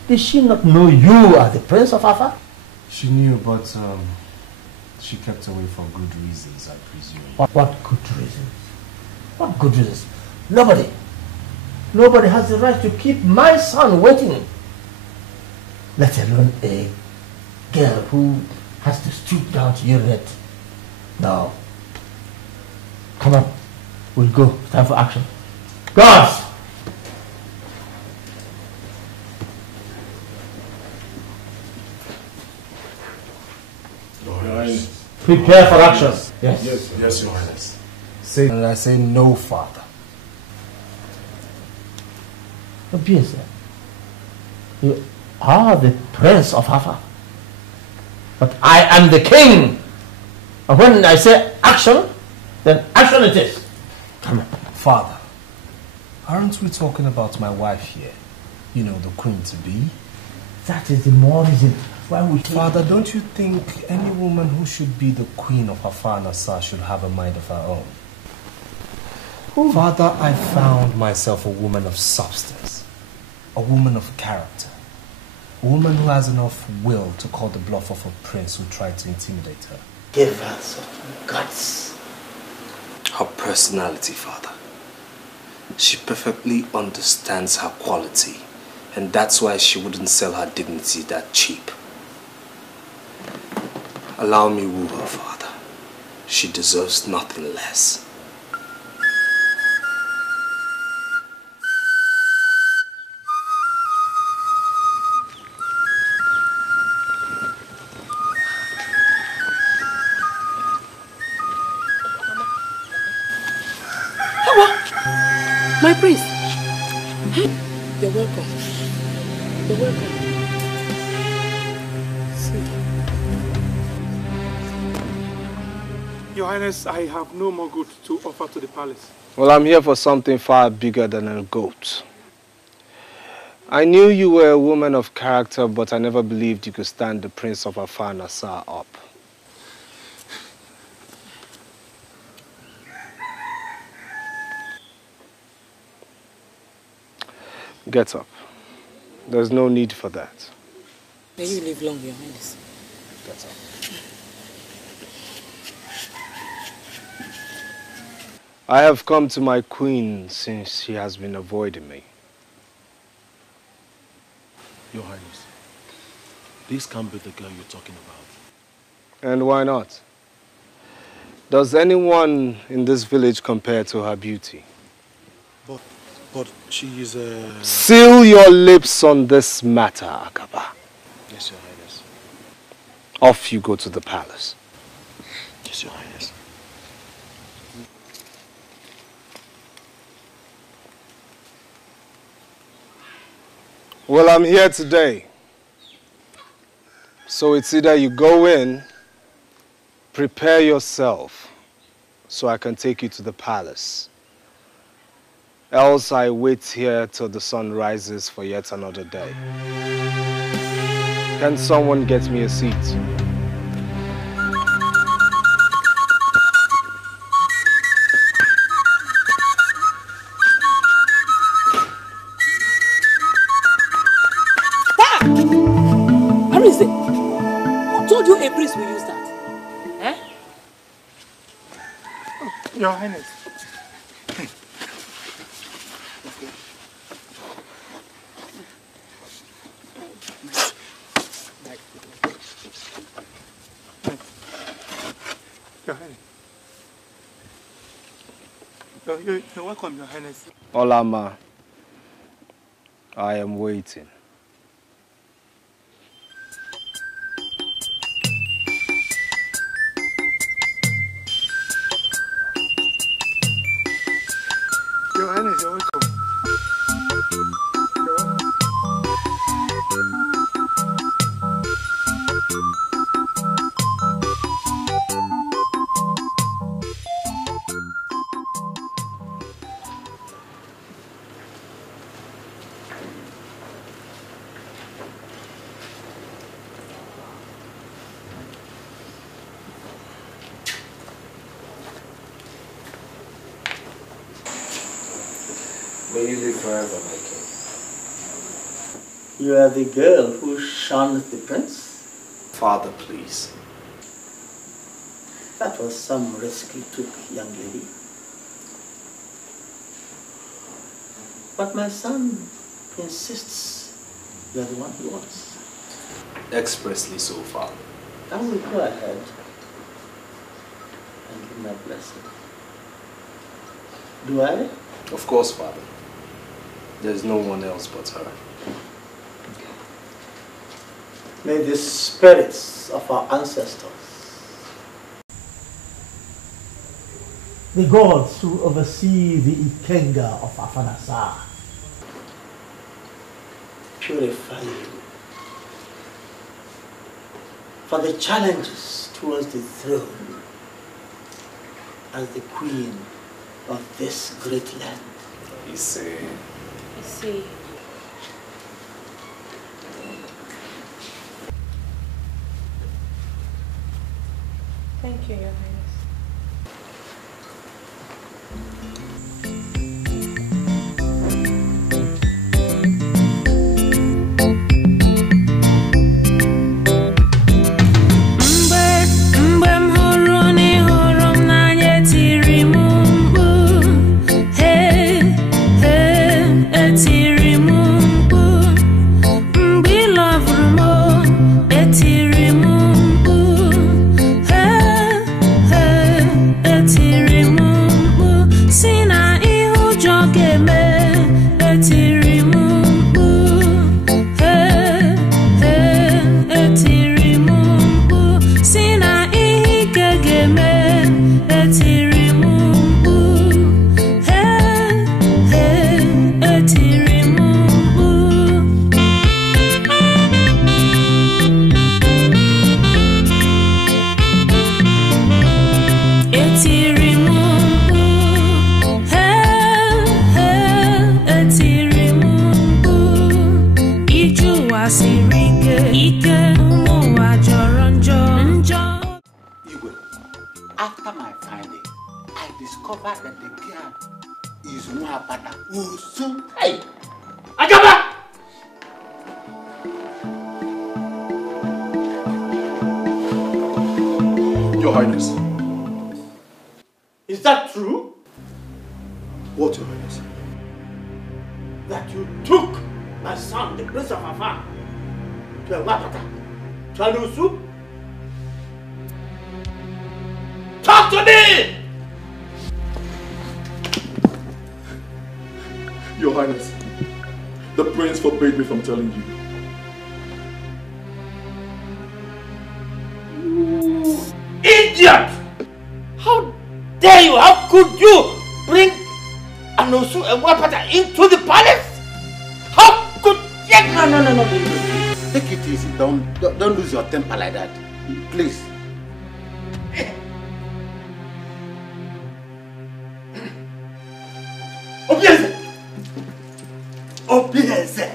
Did she not know you are the Prince of Alpha? She knew, but she kept away for good reasons, I presume. What good reasons? What good reasons? Nobody has the right to keep my son waiting. Let alone a girl who has to stoop down to urinate. No. Come on. We'll go. It's time for action. Guards! Your Highness. Prepare for action. Yes. Yes, Your Highness. Say, and I say no, Father. Obviously. You are the Prince of Alpha. But I am the king. And when I say action, then action it is. Come on. Father, aren't we talking about my wife here? You know, the queen to be? That is the more reason why we... Father, don't you think any woman who should be the queen of Afanasa should have a mind of her own? Ooh. Father, I found myself a woman of substance, a woman of character, a woman who has enough will to call the bluff of a prince who tried to intimidate her. Give her some guts. Her personality, Father. She perfectly understands her quality, and that's why she wouldn't sell her dignity that cheap. Allow me woo her, Father. She deserves nothing less. My prince. You're welcome. You're welcome. Your Highness, I have no more goods to offer to the palace. Well, I'm here for something far bigger than a goat. I knew you were a woman of character, but I never believed you could stand the Prince of Afanasa up. Get up. There's no need for that. May you live long, Your Highness. Get up. I have come to my queen since she has been avoiding me. Your Highness, this can't be the girl you're talking about. And why not? Does anyone in this village compare to her beauty? But she is a... Seal your lips on this matter, Akaba. Yes, Your Highness. Off you go to the palace. Yes, Your Highness. Well, I'm here today. So it's either you go in, prepare yourself, so I can take you to the palace. Else I wait here till the sun rises for yet another day. Can someone get me a seat? Obieze, who told you a priest will use that? Eh? Oh, Your Highness. Your Highness. You're welcome, Your Highness. Olama, I am waiting. Your Highness, you're welcome. You're welcome. May you live forever, my king. You are the girl who shunned the prince? Father, please. That was some risk you took, young lady. But my son insists you are the one he wants. Expressly so, Father. I will go ahead and give my blessing. Do I? Of course, Father. There's no one else but her. May the spirits of our ancestors, the gods who oversee the Ikenga of Afanasa, purify you for the challenges towards the throne as the queen of this great land. You say. See. Thank you, Your Highness. After my finding, I discovered that the girl is Nwabana Usu. Hey! Agaba! Your Highness. Is that true? What, Your Highness? That you took my son, the Prince of Afar, to a Wapata, to an Usu? Talk to me! Your Highness, the prince forbade me from telling you. You idiot! How dare you? How could you bring Anosu and Wapata into the palace? How could you? No, please. Take it easy. Don't lose your temper like that. Please. Obieze! Obieze!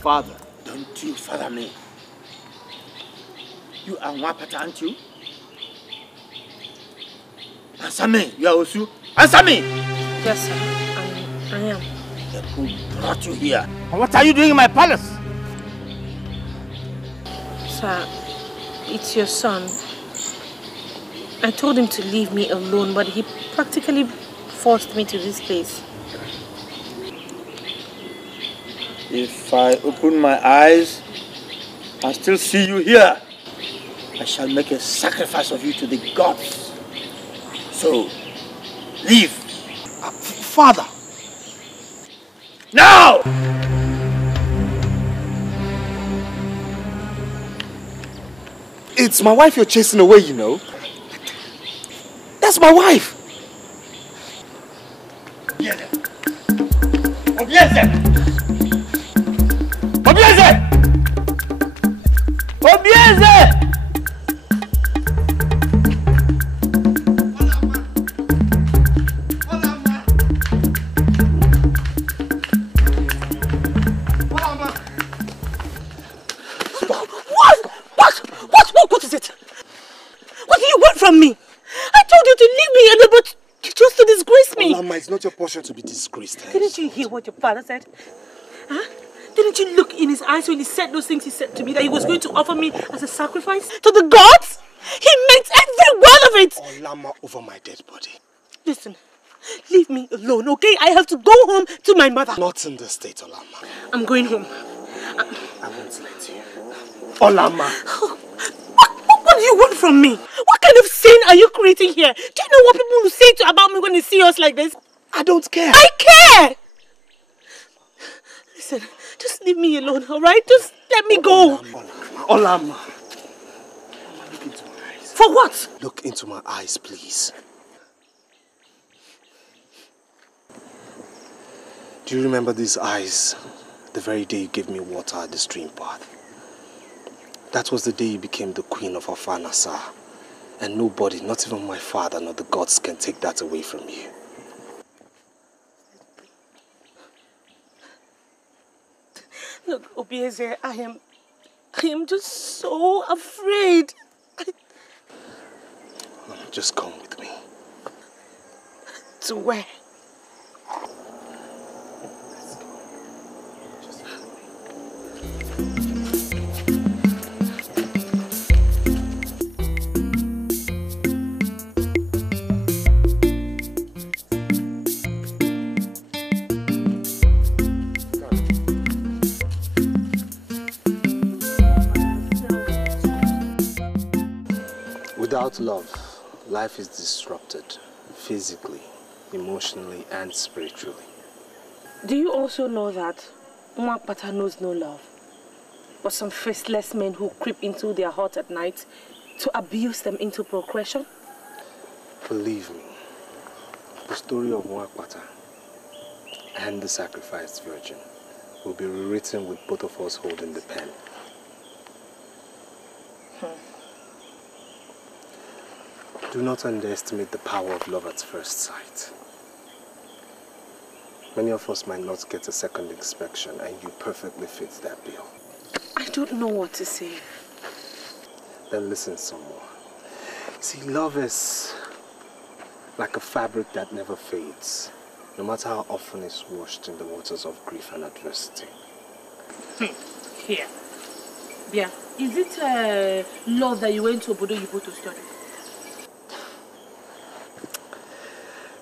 father. Don't you father me. You are Nwapata, aren't you? Answer me. You are Osu. Answer me. Yes, sir. I am. Then who brought you here? And what are you doing in my palace? Sir, it's your son. I told him to leave me alone, but he practically forced me to this place. If I open my eyes and still see you here, I shall make a sacrifice of you to the gods. So, leave. Father! Now! It's my wife you're chasing away, you know. That's my wife! Obieze! Obieze! Obieze! Obieze! What is it? What do you want from me? I told you to leave me, but you chose to disgrace me. Olama, it's not your portion to be disgraced. Didn't you hear what your father said? Huh? Didn't you look in his eyes when he said those things he said to me, that he was going to offer me as a sacrifice to the gods? He meant every word of it. Olama, over my dead body. Listen, leave me alone, okay? I have to go home to my mother. Not in this state, Olama. I'm going home. I won't let you. Olama. What do you want from me? What kind of sin are you creating here? Do you know what people will say about me when they see us like this? I don't care. I care! Listen, just leave me alone, alright? Just let me go. Olama. Look into my eyes. For what? Look into my eyes, please. Do you remember these eyes the very day you gave me water at the stream path? That was the day you became the queen of ORPHAN. And nobody, not even my father nor the gods, can take that away from you. Look, Obieze, I am just so afraid. Just come with me. To where? Without love, life is disrupted, physically, emotionally, and spiritually. Do you also know that Nwapata knows no love, but some faceless men who creep into their heart at night to abuse them into procreation? Believe me, the story of Nwapata and the sacrificed virgin will be rewritten with both of us holding the pen. Do not underestimate the power of love at first sight. Many of us might not get a second inspection, and you perfectly fit that bill. I don't know what to say. Then listen some more. See, love is like a fabric that never fades, no matter how often it's washed in the waters of grief and adversity. Here. Yeah. Is it love that you went to Obodo Yibo to study?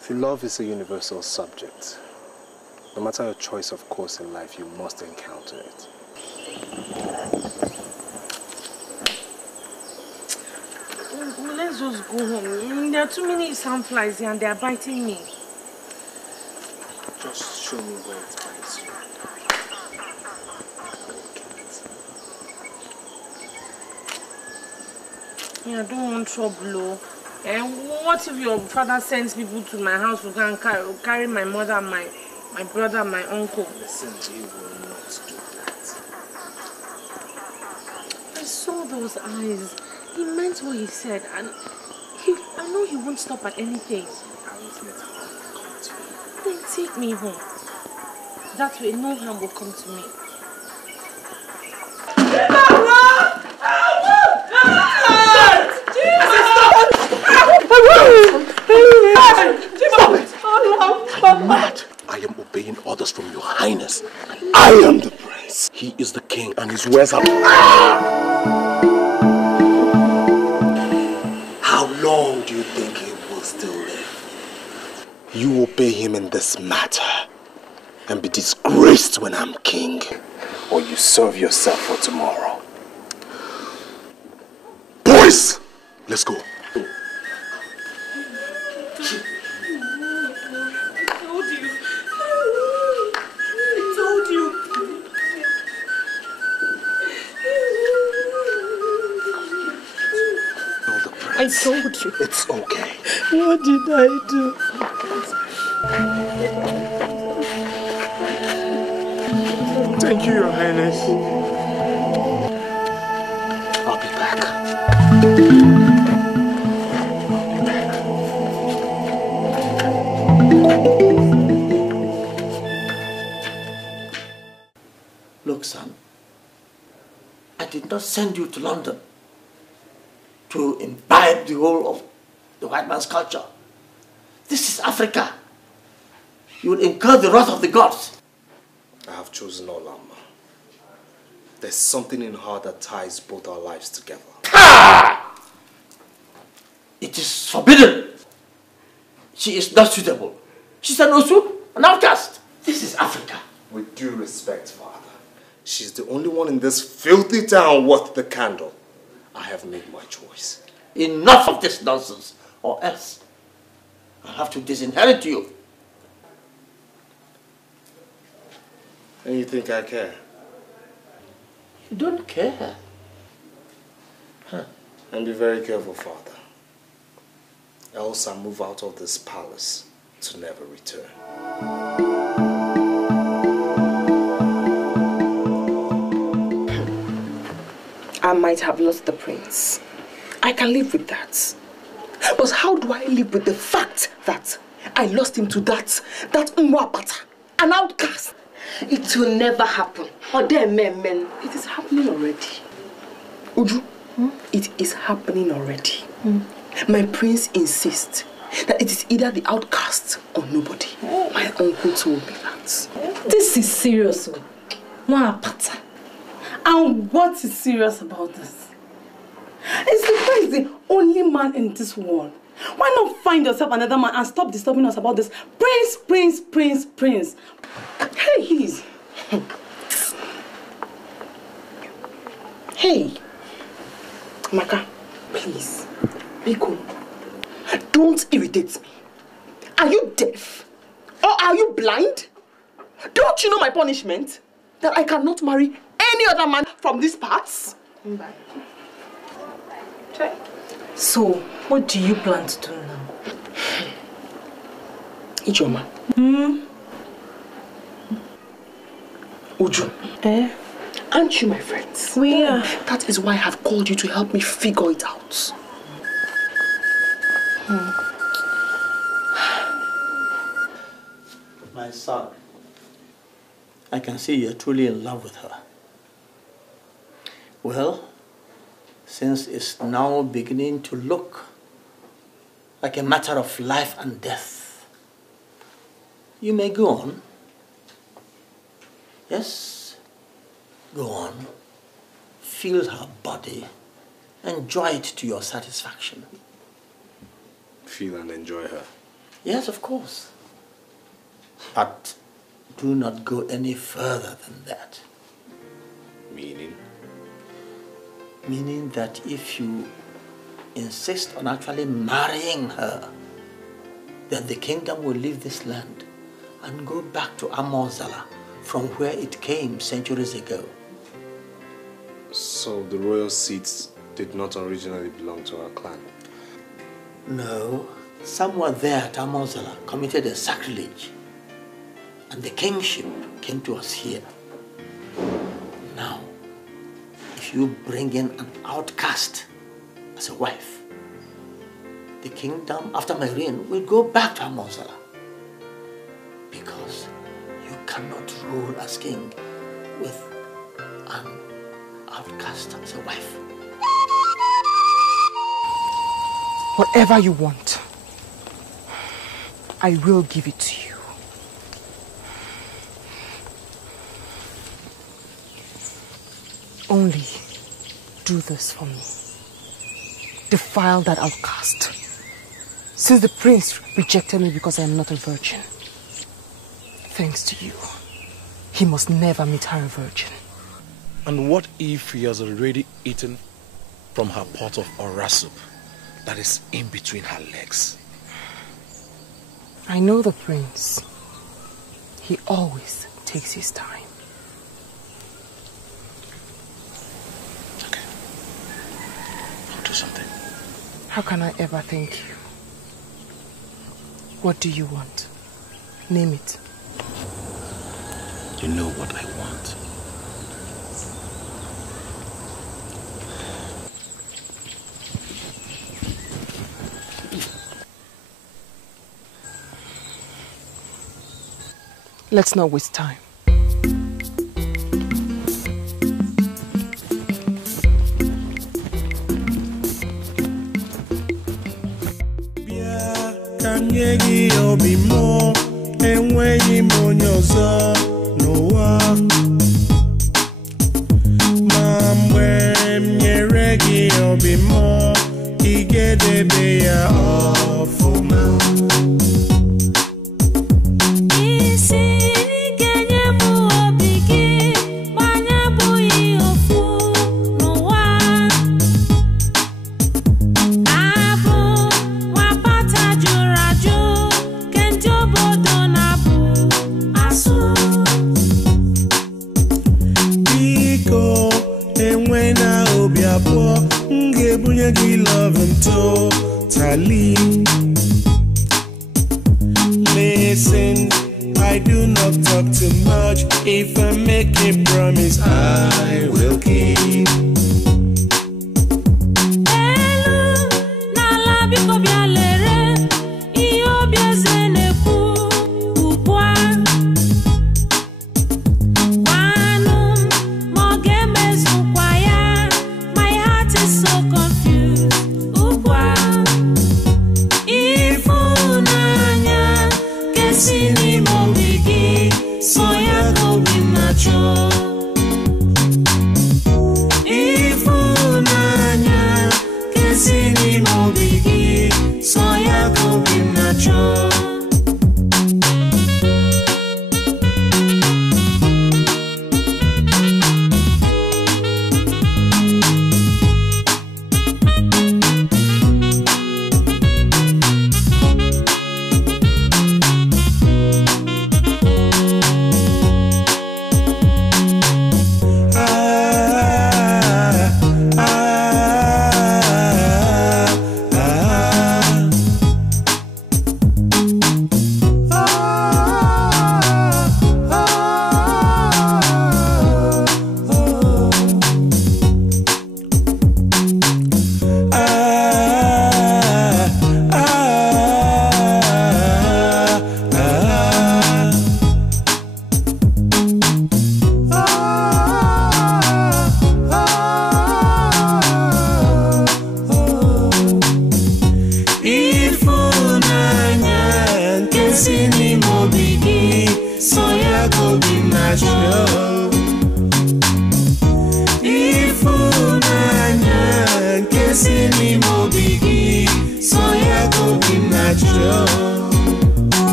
See, love is a universal subject. No matter your choice of course in life, you must encounter it. Let's just go home. There are too many sandflies here and they are biting me. Just show me where it bites you. Yeah, I don't want trouble. And what if your father sends people to my house to go and carry my mother, my brother, and my uncle? Listen, he will not do that. I saw those eyes. He meant what he said, and I know he won't stop at anything. I won't let harm come to you. Then take me home. That way, no harm will come to me. I'm mad. I am obeying orders from your highness. I am the prince. He is the king and his words are... How long do you think he will still live? You obey him in this matter and be disgraced when I'm king, or you serve yourself for tomorrow. Boys, let's go. I told you. It's okay. What did I do? Thank you, Your Highness. I'll be back. Look, son, I did not send you to London to imbibe the whole of the white man's culture. This is Africa. You will incur the wrath of the gods. I have chosen Olama. There's something in her that ties both our lives together. Ah! It is forbidden. She is not suitable. She's an Osu, an outcast. This is Africa. With due respect, Father, she's the only one in this filthy town worth the candle. I have made my choice. Enough of this nonsense, or else I'll have to disinherit you. And you think I care? You don't care. Huh. And be very careful, Father. Else I move out of this palace to never return. I might have lost the prince. I can live with that. But how do I live with the fact that I lost him to that Mwapata, an outcast? It will never happen. Or there, men. It is happening already. Uju, it is happening already. My prince insists that it is either the outcast or nobody. My uncle told me that. This is serious. Mwapata. And what is serious about this? Is the prince the only man in this world? Why not find yourself another man and stop disturbing us about this prince? Hey, please. Hey, Maka, please. Biko, don't irritate me. Are you deaf? Or are you blind? Don't you know my punishment? That I cannot marry any other man from these parts? So, what do you plan to do now? Ijoma. Uju. Aren't you my friends? We are. That is why I have called you to help me figure it out. My son, I can see you're truly in love with her. Well, since it's now beginning to look like a matter of life and death, you may go on. Yes, go on. Feel her body. Enjoy it to your satisfaction. Feel and enjoy her? Yes, of course. But do not go any further than that. Meaning? Meaning that if you insist on actually marrying her, then the kingdom will leave this land and go back to Amozala, from where it came centuries ago. So the royal seats did not originally belong to our clan? No, someone there at Amozala committed a sacrilege, and the kingship came to us here. Now, if you bring in an outcast as a wife, the kingdom after my reign will go back to Amozala, because you cannot rule as king with an outcast as a wife. Whatever you want, I will give it to you. Only do this for me. Defile that outcast. Since the prince rejected me because I am not a virgin, thanks to you, he must never meet her a virgin. And what if he has already eaten from her pot of ora soup that is in between her legs? I know the prince. He always takes his time. Okay. I'll do something. How can I ever thank you? What do you want? Name it. You know what I want. Let's not waste time. Kanyegi obimo enweghị m onye ọzọ n'ụwa ma mgbe m nyere gị obimo ị ga-edebe ya ọfụma. Love him totally. Listen, I do not talk too much. If I make a promise, I will keep.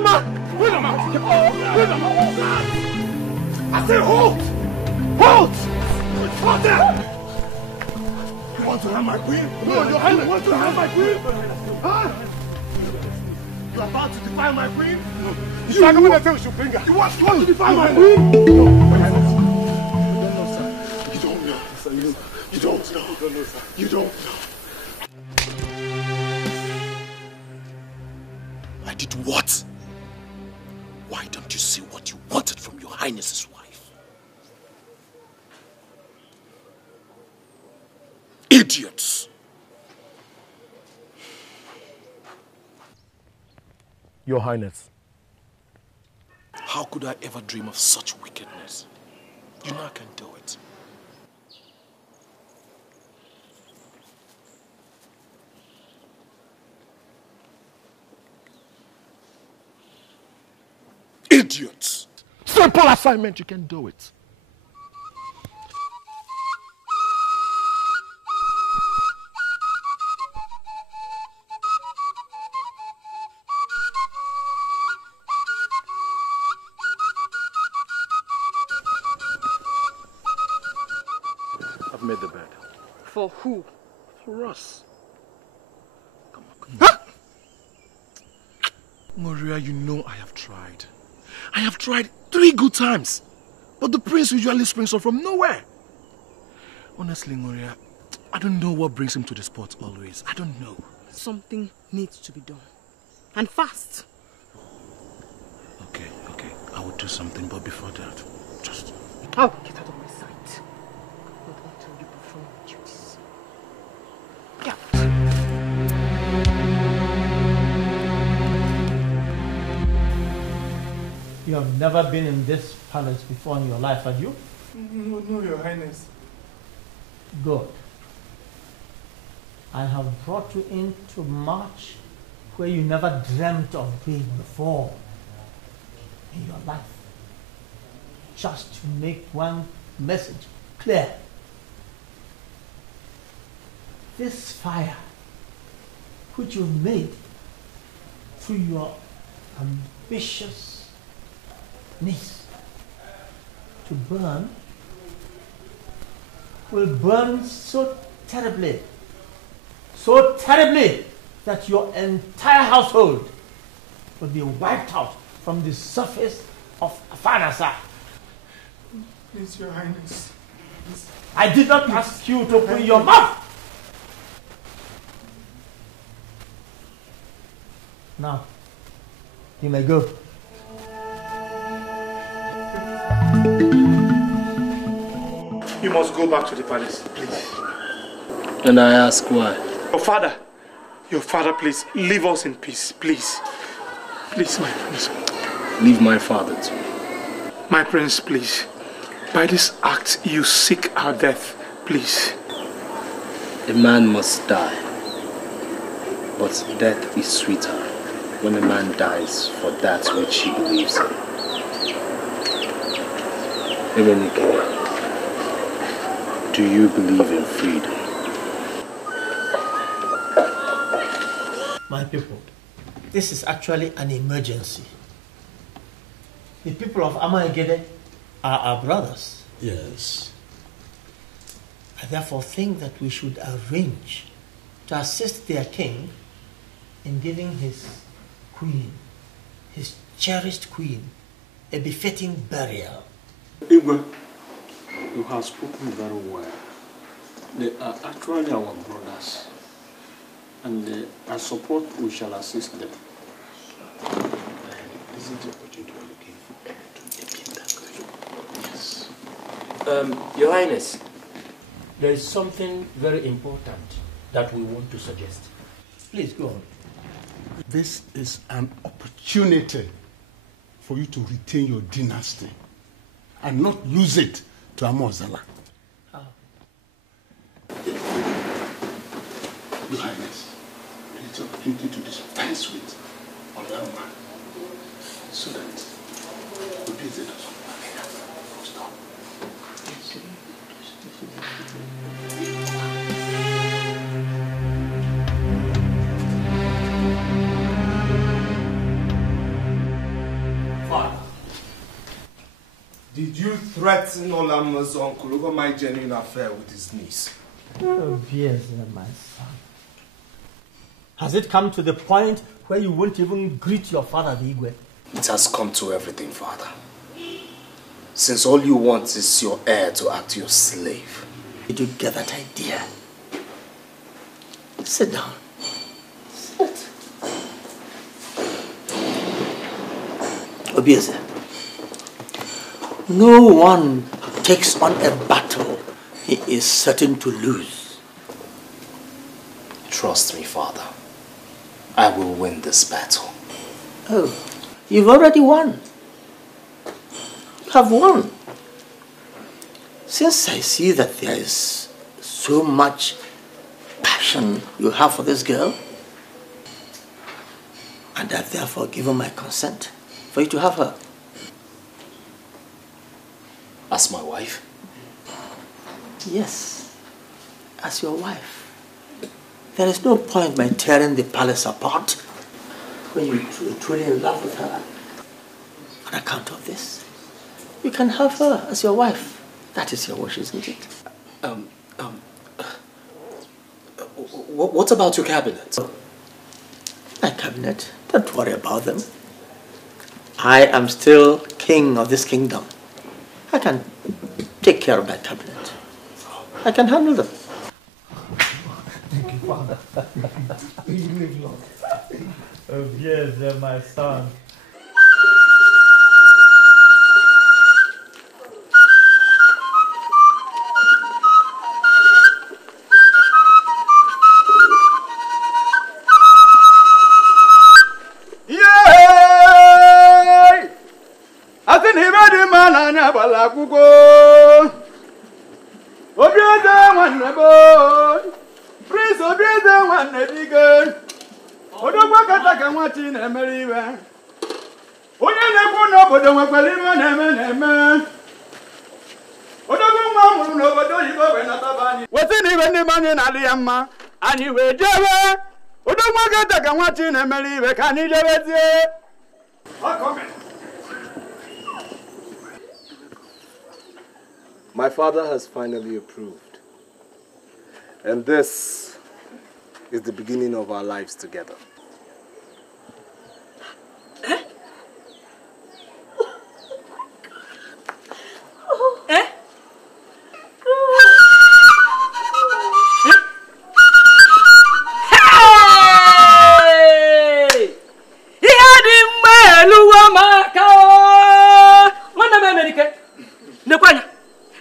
Mama! Wait a minute! Wait a minute! I say hold! Hold! Hold there! You want to have my queen? No, Your Highness! You want to have my queen? Huh? You are about to defile my queen? No. You are going to tell Shupinga. You want to defile my queen? No, Your Highness. You don't know, sir. You don't know. You don't know. I did what? Why don't you see what you wanted from Your Highness's wife? Idiots! Your Highness. How could I ever dream of such wickedness? You know I can do it. Idiots! Simple assignment, you can do it. I've made the bed. For who? For us. Come on. Huh? Maria, you know I have tried. I have tried 3 good times. But the prince usually springs up from nowhere. Honestly, Maria, I don't know what brings him to the spot always. I don't know. Something needs to be done. And fast. Okay. I will do something, but before that, just... Oh, get out of my sight. Not until you perform your duties. Get out. You have never been in this palace before in your life, have you? No, Your Highness. Good. I have brought you in to march where you never dreamt of being before in your life. Just to make one message clear. This fire which you made through your ambitious niece to burn will burn so terribly that your entire household will be wiped out from the surface of Afanasa. Please, Your Highness. Please. I did not ask you to open your mouth. Now, you may go. You must go back to the palace, please. And I ask why? Your father, please, leave us in peace, please. Please, my prince. Leave my father too. My prince, please. By this act, you seek our death, please. A man must die. But death is sweeter when a man dies for that which he believes in. Edochie, do you believe in freedom? My people, this is actually an emergency. The people of Amaegede are our brothers. Yes. I therefore think that we should arrange to assist their king in giving his queen, his cherished queen, a befitting burial. Igwe, you have spoken very well. They are actually our brothers. And I support we shall assist them. Isn't it what you are looking for? To get that girl? Yes. Your Highness, there is something very important that we want to suggest. Please go on. This is an opportunity for you to retain your dynasty and not lose it to Amozala. How? Your Highness, it's an opportunity to dispense with another man so that we please it us. Stop. Did you threaten Olama's uncle over my genuine affair with his niece? Oh, yes, my son. Has it come to the point where you won't even greet your father, the Igwe? It has come to everything, Father. Since all you want is your heir to act your slave. Did you get that idea? Sit down. Sit. Obieze, no one takes on a battle he is certain to lose. Trust me, Father. I will win this battle. Oh, you've already won. You have won. Since I see that there is so much passion you have for this girl, and I've therefore given my consent for you to have her. As my wife? Yes, as your wife. There is no point by tearing the palace apart when you're truly in love with her. On account of this, you can have her as your wife. That is your wish, isn't it? What about your cabinet? My cabinet? Don't worry about them. I am still king of this kingdom. I can take care of my cabinet. I can handle them. Thank you, Father. You live long. Oh, yes, my son. Prince Obieze nwanne bige. Odogwa kataka nwati na-emere iwe. Onye na-ekwu n'obodo nwekwara iwe na-eme. Odogwa nwa mụrụ n'obodo oyibo wee nataba anyị. Weta na iwe ndị mmadụ na-adị ya mma. Anyị wee jewe. Odogwa kataka nwati na-emere iwe ka anyị jewezie. My father has finally approved. And this is the beginning of our lives together. Eh? Eh? Hey!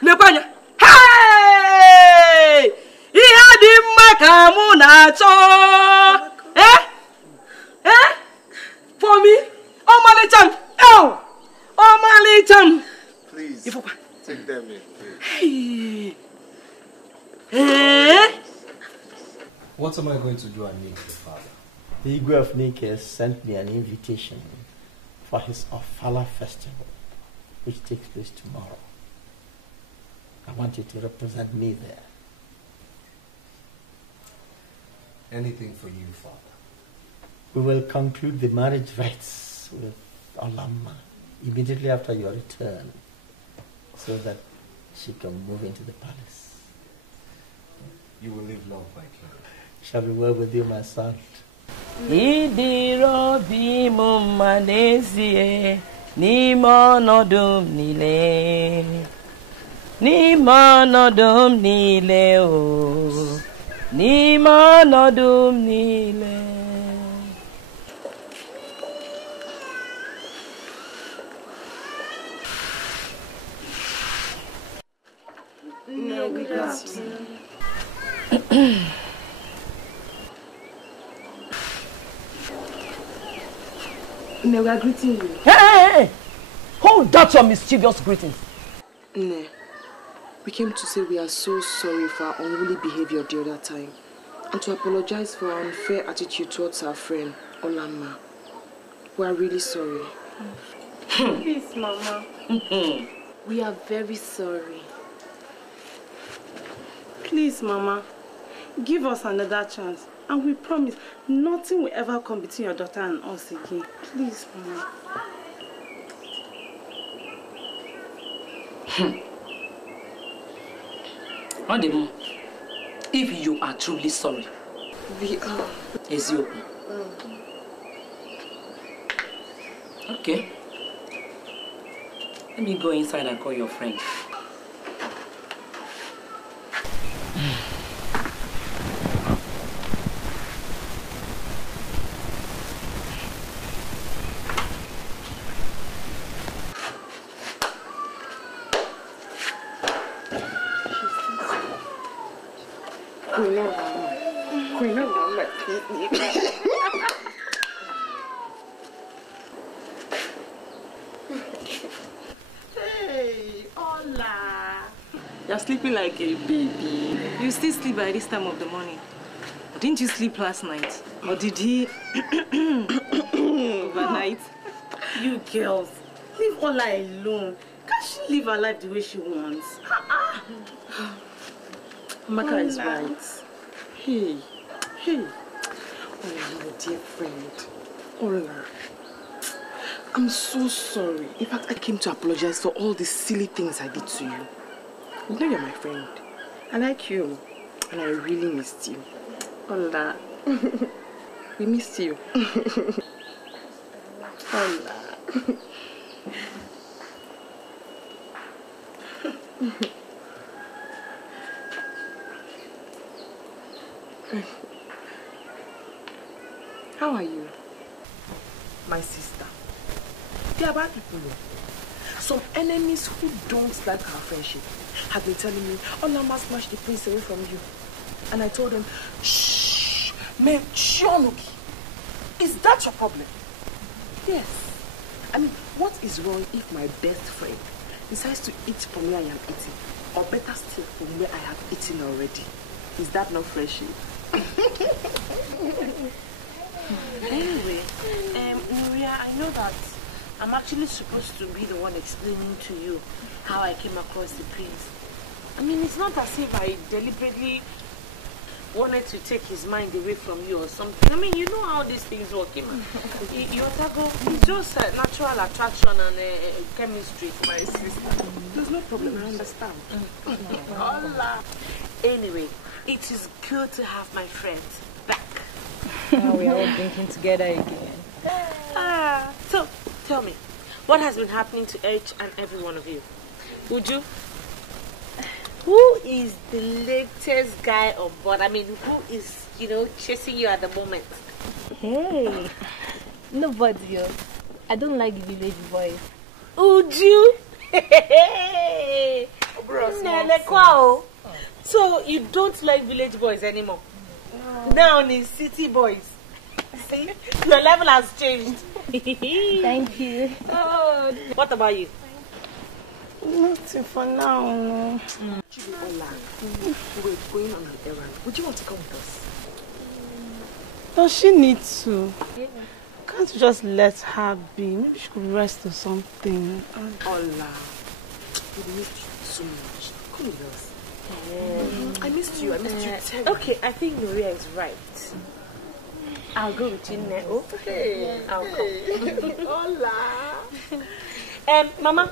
Nekwanya. Hey! Ihe dị mma ka mụ na-achọ. For me? Omalicham. Oh! Omalicham. Please, take them in. Hey! What am I going to do at Nike, Father? The Igwe of Nike sent me an invitation for his Ofala festival, which takes place tomorrow. I want you to represent me there. Anything for you, Father. We will conclude the marriage rites with Olama immediately after your return, so that she can move into the palace. You will live long, my king. Shall be well with you, my son. Idirobi mumanezie n'ọnọdụ niile. N'ime ọnọdụ niile o. N'ime ọnọdụ niile. No, we got you. No, we are greeting you. Hey! Hold that your mischievous greetings. No. We came to say we are so sorry for our unruly behavior the other time, and to apologize for our unfair attitude towards our friend, Olama. We are really sorry. Please, Mama. We are very sorry. Please, Mama. Give us another chance, and we promise nothing will ever come between your daughter and us again. Please, Mama. Ademo, if you are truly sorry, we are. Ezuruonye. Okay. Let me go inside and call your friend. Hey, hola. You're sleeping like a baby. You still sleep by this time of the morning. Didn't you sleep last night? Or did he overnight? You girls, leave Ola alone. Can't she live her life the way she wants? Maka is right. Hey. Oh, my dear friend. Ola. I'm so sorry. In fact, I came to apologize for all the silly things I did to you. You know you're my friend. I like you. And I really missed you. Ola. We missed you. Ola. How are you? My sister. They are bad people. Some enemies who don't like our friendship have been telling me, Ola must smash the prince away from you. And I told them, shh, man, Shionuki. Is that your problem? Yes. I mean, what is wrong if my best friend decides to eat from where I am eating? Or better still, from where I have eaten already? Is that not friendship? Anyway, Nuria, I know that I'm actually supposed to be the one explaining to you how I came across the prince. I mean, it's not as if I deliberately wanted to take his mind away from you or something. I mean, you know how these things work. It's just a natural attraction and chemistry. My sister. There's no problem, I understand. Hola. Anyway, it is good to have my friends back. Now we are all drinking together again. So, tell me, what has been happening to each and every one of you? Uju, who is the latest guy on board? I mean, who is, chasing you at the moment? Hey, nobody else. I don't like the village boys. Uju? Hey! So, you don't like village boys anymore? No. Now it's city boys. See? Your level has changed. Thank you. Oh, what about you? Nothing for now, no. Ola, we're going on an errand. Would you want to come with us? Does she need to? Yeah. Can't you just let her be? Maybe she could rest or something. Ola, we missed you so much. Come with us. I missed you terribly. Okay, I think Nuria is right. I'll go with you now. Okay. I'll come. Hola. Mama,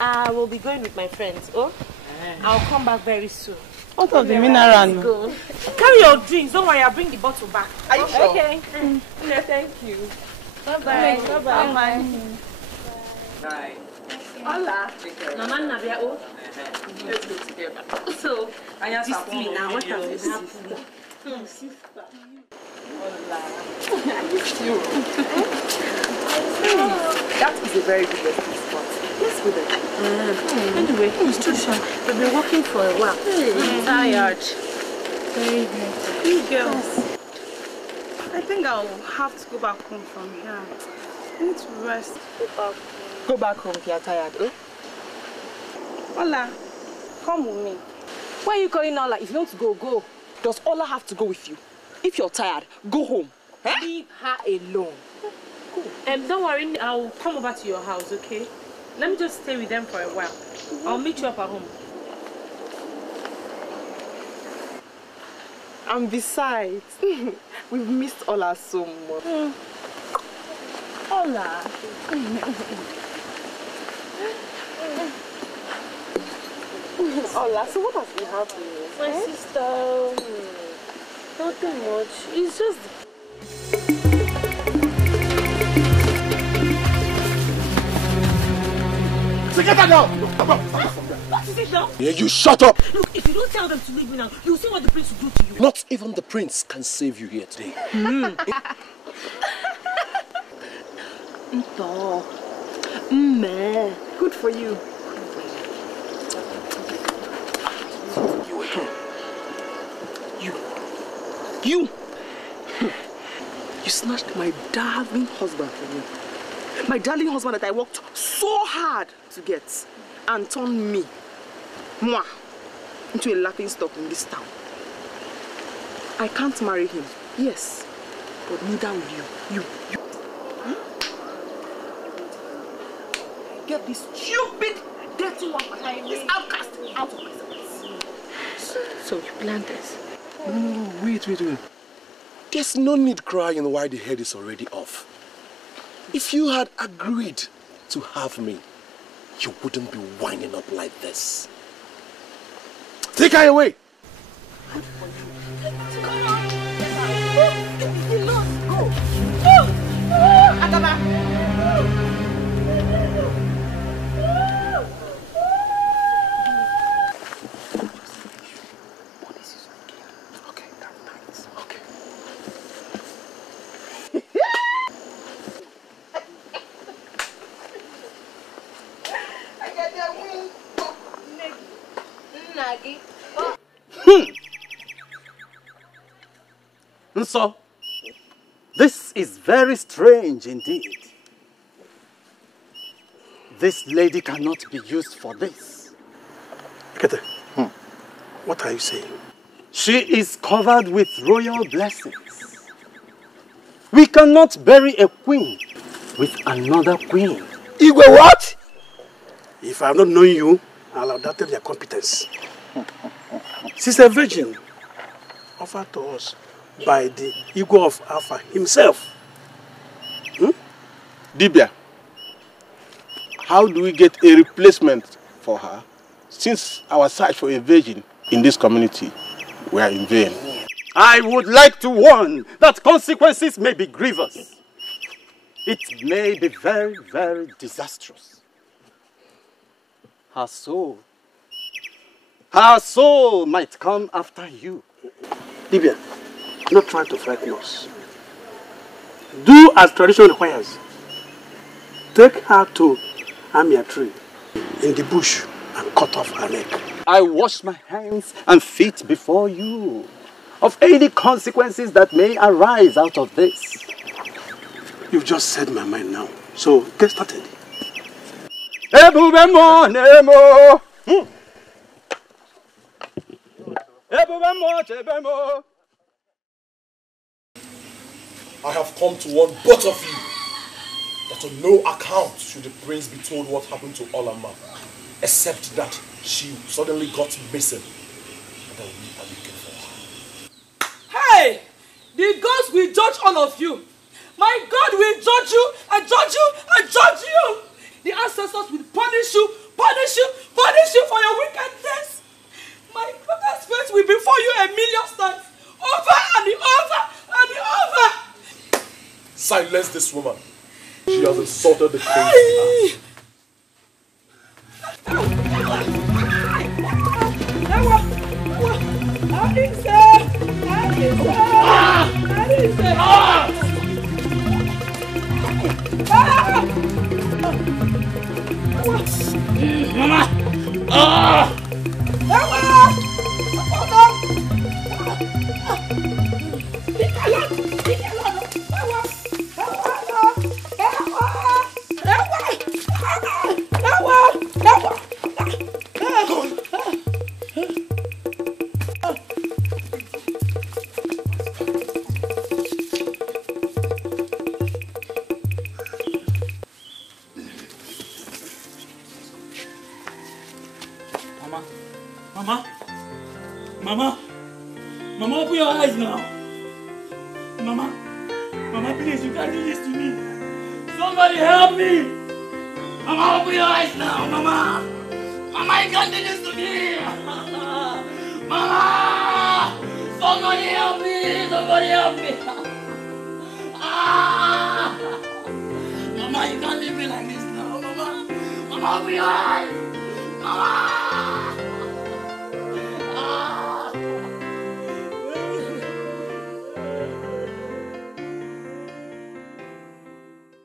I will be going with my friends. I'll come back very soon. What of the mineral? Go. Carry your drinks. Don't worry, I'll bring the bottle back. Are you sure? Okay. No, thank you. Bye-bye. Bye-bye. Bye. Hola. Mama Nabia, let's go together. So, this thing now, what has been happening? Sister. Hola. I missed you. That is a very good resting spot. Let's go there. Anyway, it's too short. We've been walking for a while. I'm tired. Very good. You girls. I think I'll have to go back home from here. I need to rest. Go back home if you're tired, Ola, come with me. Why are you calling Ola? If you want to go, go. Does Ola have to go with you? If you're tired, go home. Leave her alone. Go. Don't worry, I'll come over to your house, okay? Let me just stay with them for a while. I'll meet you up at home. And besides, we've missed Ola so much. Ola. Ola, so what has been happening? My sister, nothing much. It's just... So get that down! What is it now? Yeah, you shut up! Look, if you don't tell them to leave me now, you'll see what the prince will do to you. Not even the prince can save you here today. Nto. Meh. Good for you. You again. You snatched my darling husband from me. My darling husband that I worked so hard to get and turned me, moi, into a laughing stock in this town. I can't marry him, yes, but neither will you. You. Get this stupid, dirty one behind this outcast out of my sight. So you planned this? No, wait. There's no need crying while the head is already off. If you had agreed to have me, you wouldn't be winding up like this. Take her away! Come on! Go! Agaba! So, this is very strange indeed. This lady cannot be used for this. Ekete, what are you saying? She is covered with royal blessings. We cannot bury a queen with another queen. Igwe, what? If I have not known you, I'll have doubted your competence. She's a virgin offered to us by the ego of Alpha himself. Dibia, how do we get a replacement for her since our search for a virgin in this community were in vain? I would like to warn that consequences may be grievous. It may be very, very disastrous. Her soul might come after you. Dibia, not trying to frighten us. Do as tradition requires. Take her to Amia tree in the bush and cut off her neck. I wash my hands and feet before you of any consequences that may arise out of this. You've just said my mind now, so get started. I have come to warn both of you that on no account should the prince be told what happened to Olama, except that she suddenly got missing and that we are looking for her. Hey! The gods will judge all of you. My God will judge you and judge you and judge you. The ancestors will punish you for your wickedness. My brother's face will be for you 1,000,000 times. Over and over and over. Silence this woman. She has insulted the king. Mama! Mama, open your eyes now. Mama, please, you can't do this to me. Somebody help me. Mama, open your eyes now, Mama. Mama, you can't do this to me! Mama! Somebody help me! Somebody help me! Mama, you can't leave me like this now, Mama! Mama, open your eyes! Mama!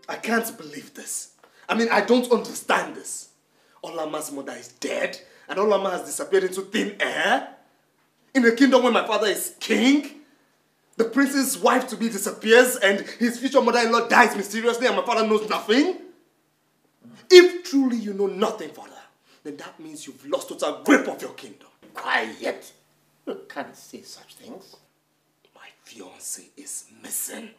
I can't believe this. I mean, I don't understand this. Olama's mother is dead, and Olama has disappeared into thin air? In a kingdom where my father is king? The prince's wife-to-be disappears, and his future mother-in-law dies mysteriously, and my father knows nothing? If truly you know nothing, father, then that means you've lost total grip of your kingdom. Quiet. You can't say such things. My fiancé is missing.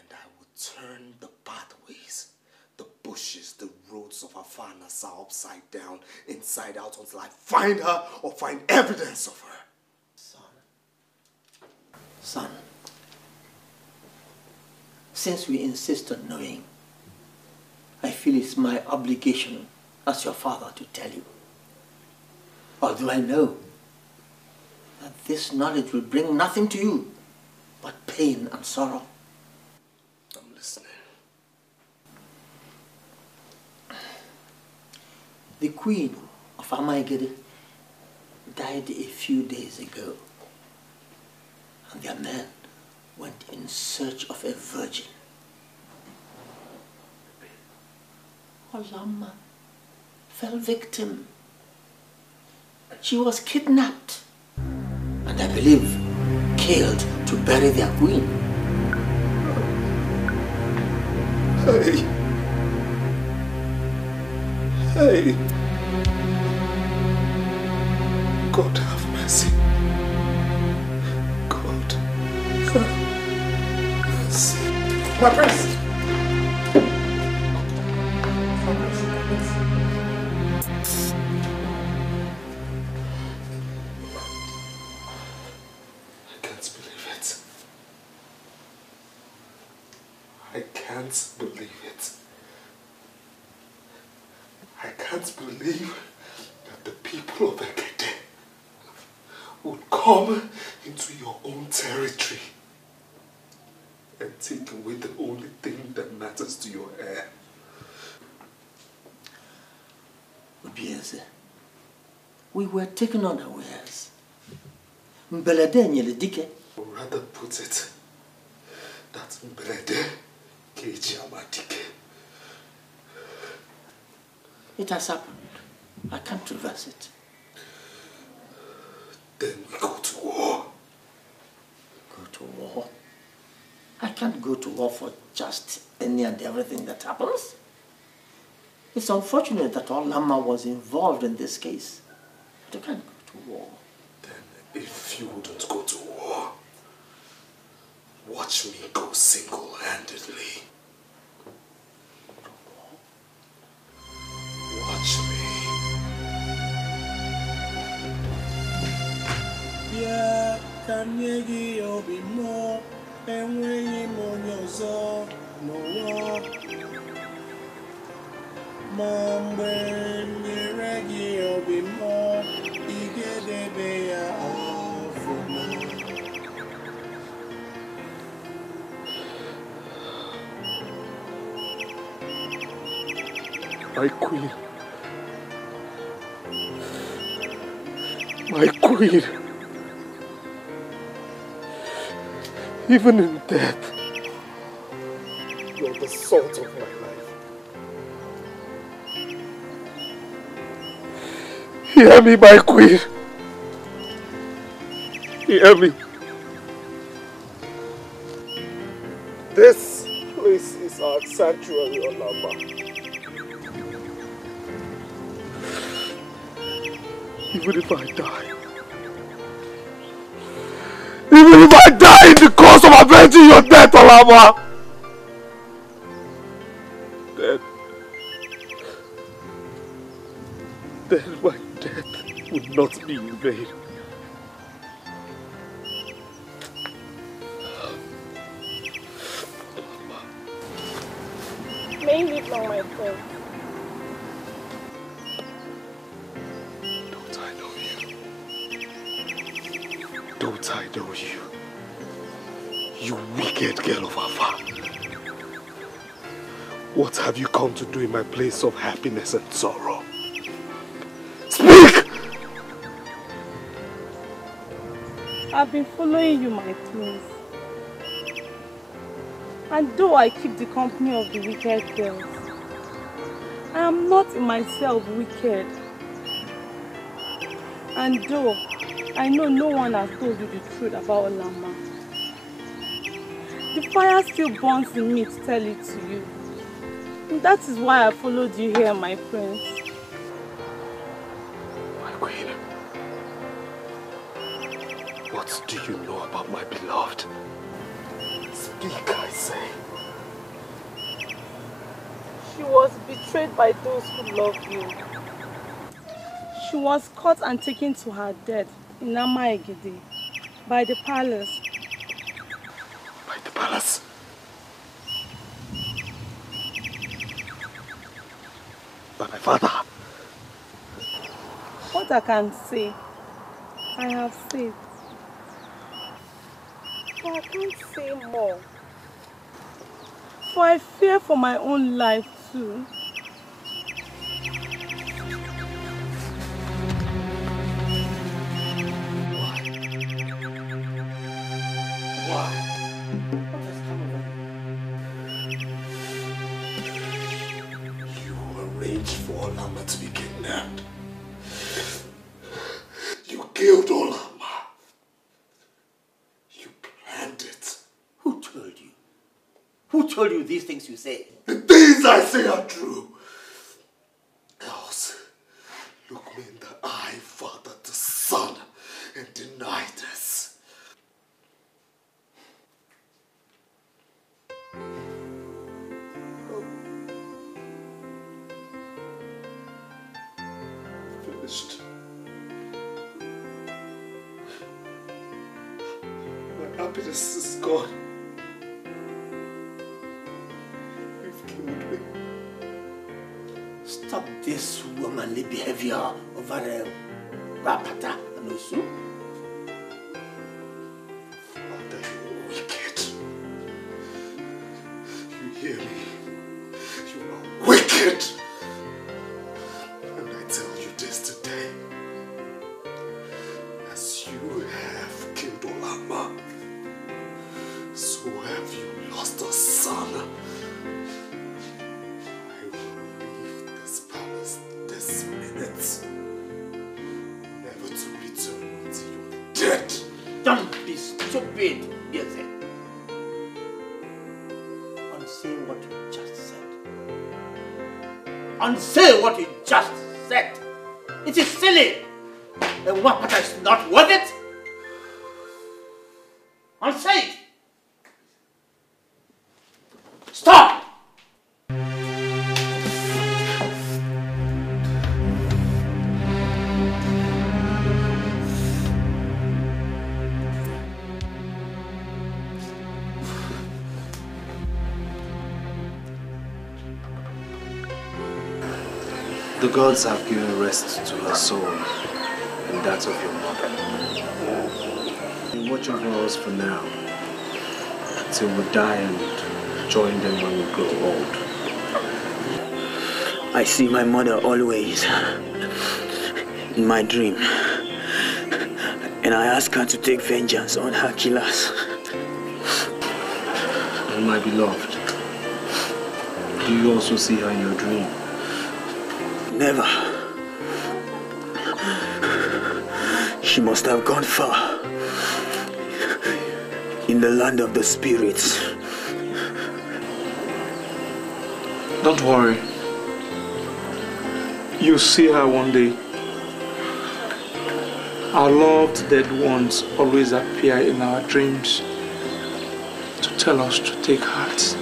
And I will turn the pathways, the bushes, the roads of Afana upside down, inside out, until I find her or find evidence of her. Son, since we insist on knowing, I feel it's my obligation as your father to tell you. Although I know that this knowledge will bring nothing to you but pain and sorrow. I'm listening. The queen of Amaigede died a few days ago, and their men went in search of a virgin. Olama fell victim. She was kidnapped and I believe killed to bury their queen. Hey. Hey. God have mercy. God have mercy. My prince! I can't believe it. I can't believe that the people of Ekede would come into your own territory and take away the only thing that matters to your heir. Obieze, we were taken unawares. Mbelede nyele dike. Or rather put it, that Mbelede keji amadike. It has happened. I can't reverse it. Then we go to war. Go to war? I can't go to war for just any and everything that happens. It's unfortunate that Olama was involved in this case. But I can't go to war. Then if you wouldn't go to war, watch me go single-handedly. Watch me. Yeah, Kanyegi Obimo, and when you monyozo, no war. Mambe, Niregi Obimo, Igedebea Afuma. My queen. My queen. Even in death, you're the salt of my life. Hear me, my queen. Hear me. This place is our sanctuary, Olama. Even if I die, even if I die in the course of avenging your death, Olama, then my death would not be in vain. May you live long, my friend. wicked girl of Alpha. What have you come to do in my place of happiness and sorrow? Speak! I've been following you, my twins. And though I keep the company of the wicked girls, I am not in myself wicked. And though I know no one has told you the truth about Olama, the fire still burns in me to tell it to you. And that is why I followed you here, my prince. My queen, what do you know about my beloved? Speak, I say. She was betrayed by those who love you. She was caught and taken to her death in Amaegede by the palace. By the palace? By my father? What I can say, I have said. But I can't say more. For I fear for my own life too. For Olama to be kidnapped. You killed Olama. You planned it. Who told you? Who told you these things you say? The things I say are true. Else, look me in the eye, father to son, and deny this. Finished. My happiness is gone. You've killed me. Stop this womanly behavior over Rapata and Osu. Father, you're wicked. You hear me? You are wicked. Tell you this today. As you have killed Olama, so have you lost a son. I will leave this palace this minute, never to return until you're dead. Don't be stupid, Yeze. Unsay what you just said. Unsay what you just said. It is silly. A Wapata is not worth it. Unsay it. Stop! The gods have given rest to her soul and that of your mother. And watch over us for now, till we die and join them when we grow old. I see my mother always in my dream, and I ask her to take vengeance on her killers. And my beloved, do you also see her in your dream? Never. She must have gone far. In the land of the spirits. Don't worry. You'll see her one day. Our loved dead ones always appear in our dreams to tell us to take heart.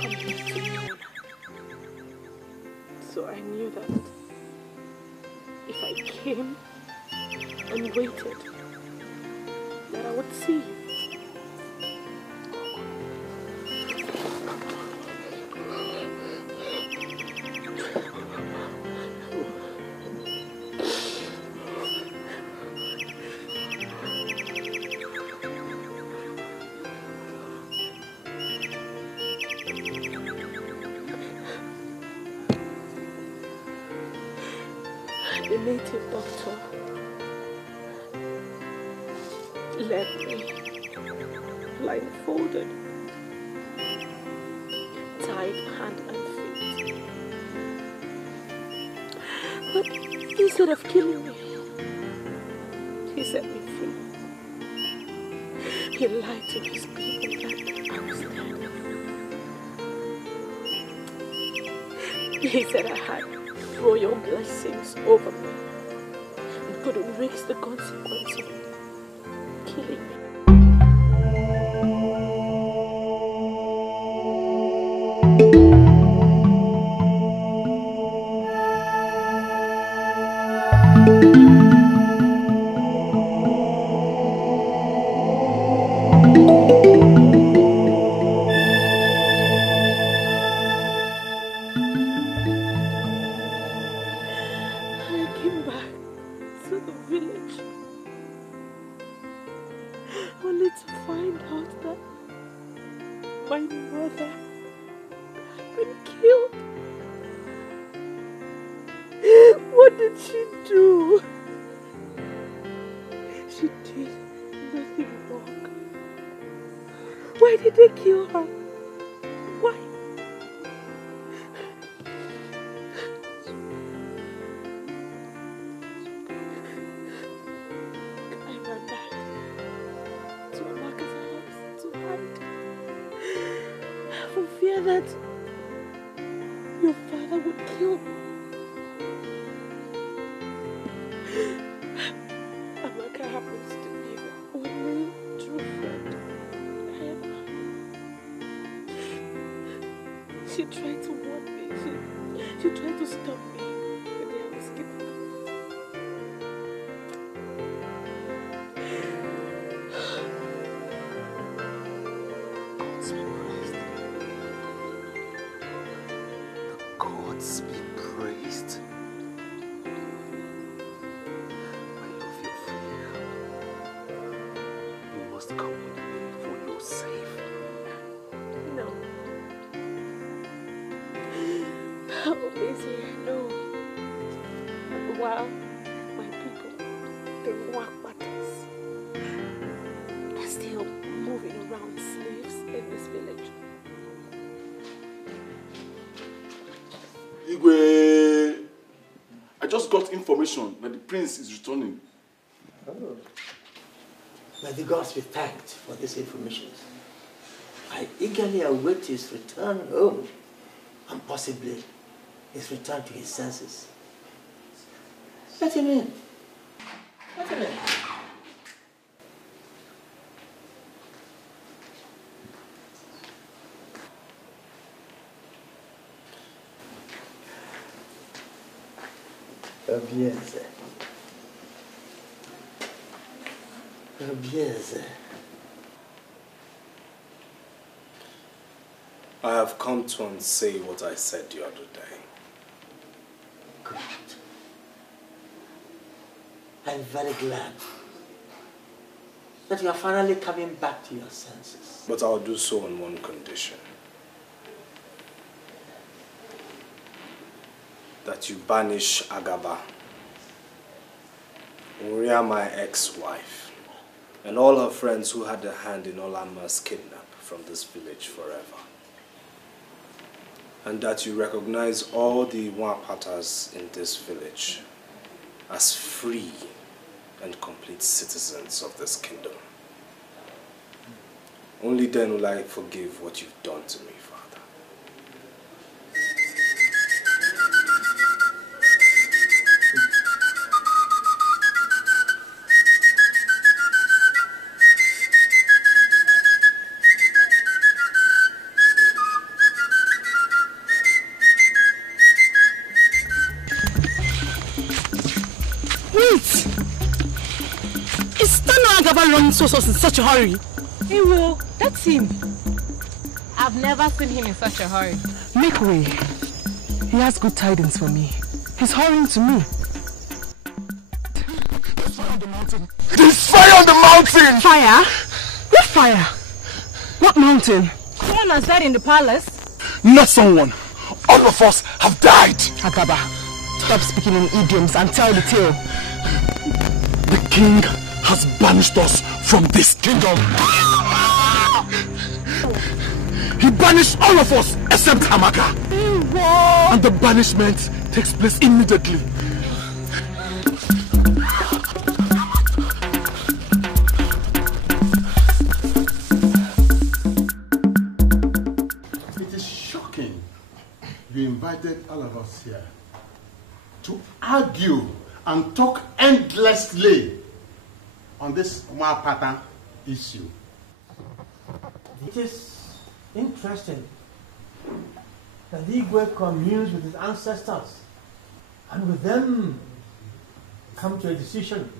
come here to honor. So I knew that if I came and waited, that I would see you. The native doctor left me blindfolded, tied hand and feet. But instead of killing me, he set me free. He lied to his people that I was dead. He said I had royal blessings over me and could erase the consequence of killing me. She tried to warn me. She tried to stop me the day I was kidnapped. Gods be praised. My love, you're free now. You must come with me for your safe. No. Obviously, no. While my people, the Wakwatas, are still moving around slaves in this village. Igwe, I just got information that the prince is returning. Oh. May the gods be thanked for this information. I eagerly await his return home and possibly his return to his senses. Let him in. Let him in. Obieze. Obieze. I have come to unsay what I said the other day. Good. I'm very glad that you are finally coming back to your senses. But I'll do so on one condition. That you banish Agaba, Uria, my ex-wife, and all her friends who had a hand in Olanma's kidnap from this village forever. And that you recognize all the Wapatas in this village as free and complete citizens of this kingdom. Only then will I forgive what you've done to me, Father. man running so in such a hurry? Ewo, that's him. I've never seen him in such a hurry. Make way. He has good tidings for me. He's hurrying to me. There's fire on the mountain. There's fire on the mountain! Fire? What fire? What mountain? Someone has died in the palace. Not someone. All of us have died. Akaba, stop speaking in idioms and tell the tale. The king has banished us from this kingdom. He banished all of us except Amaka. And the banishment takes place immediately. It is shocking you invited all of us here to argue and talk endlessly on this Nwapata issue. It is interesting that the Igwe communes with his ancestors and with them come to a decision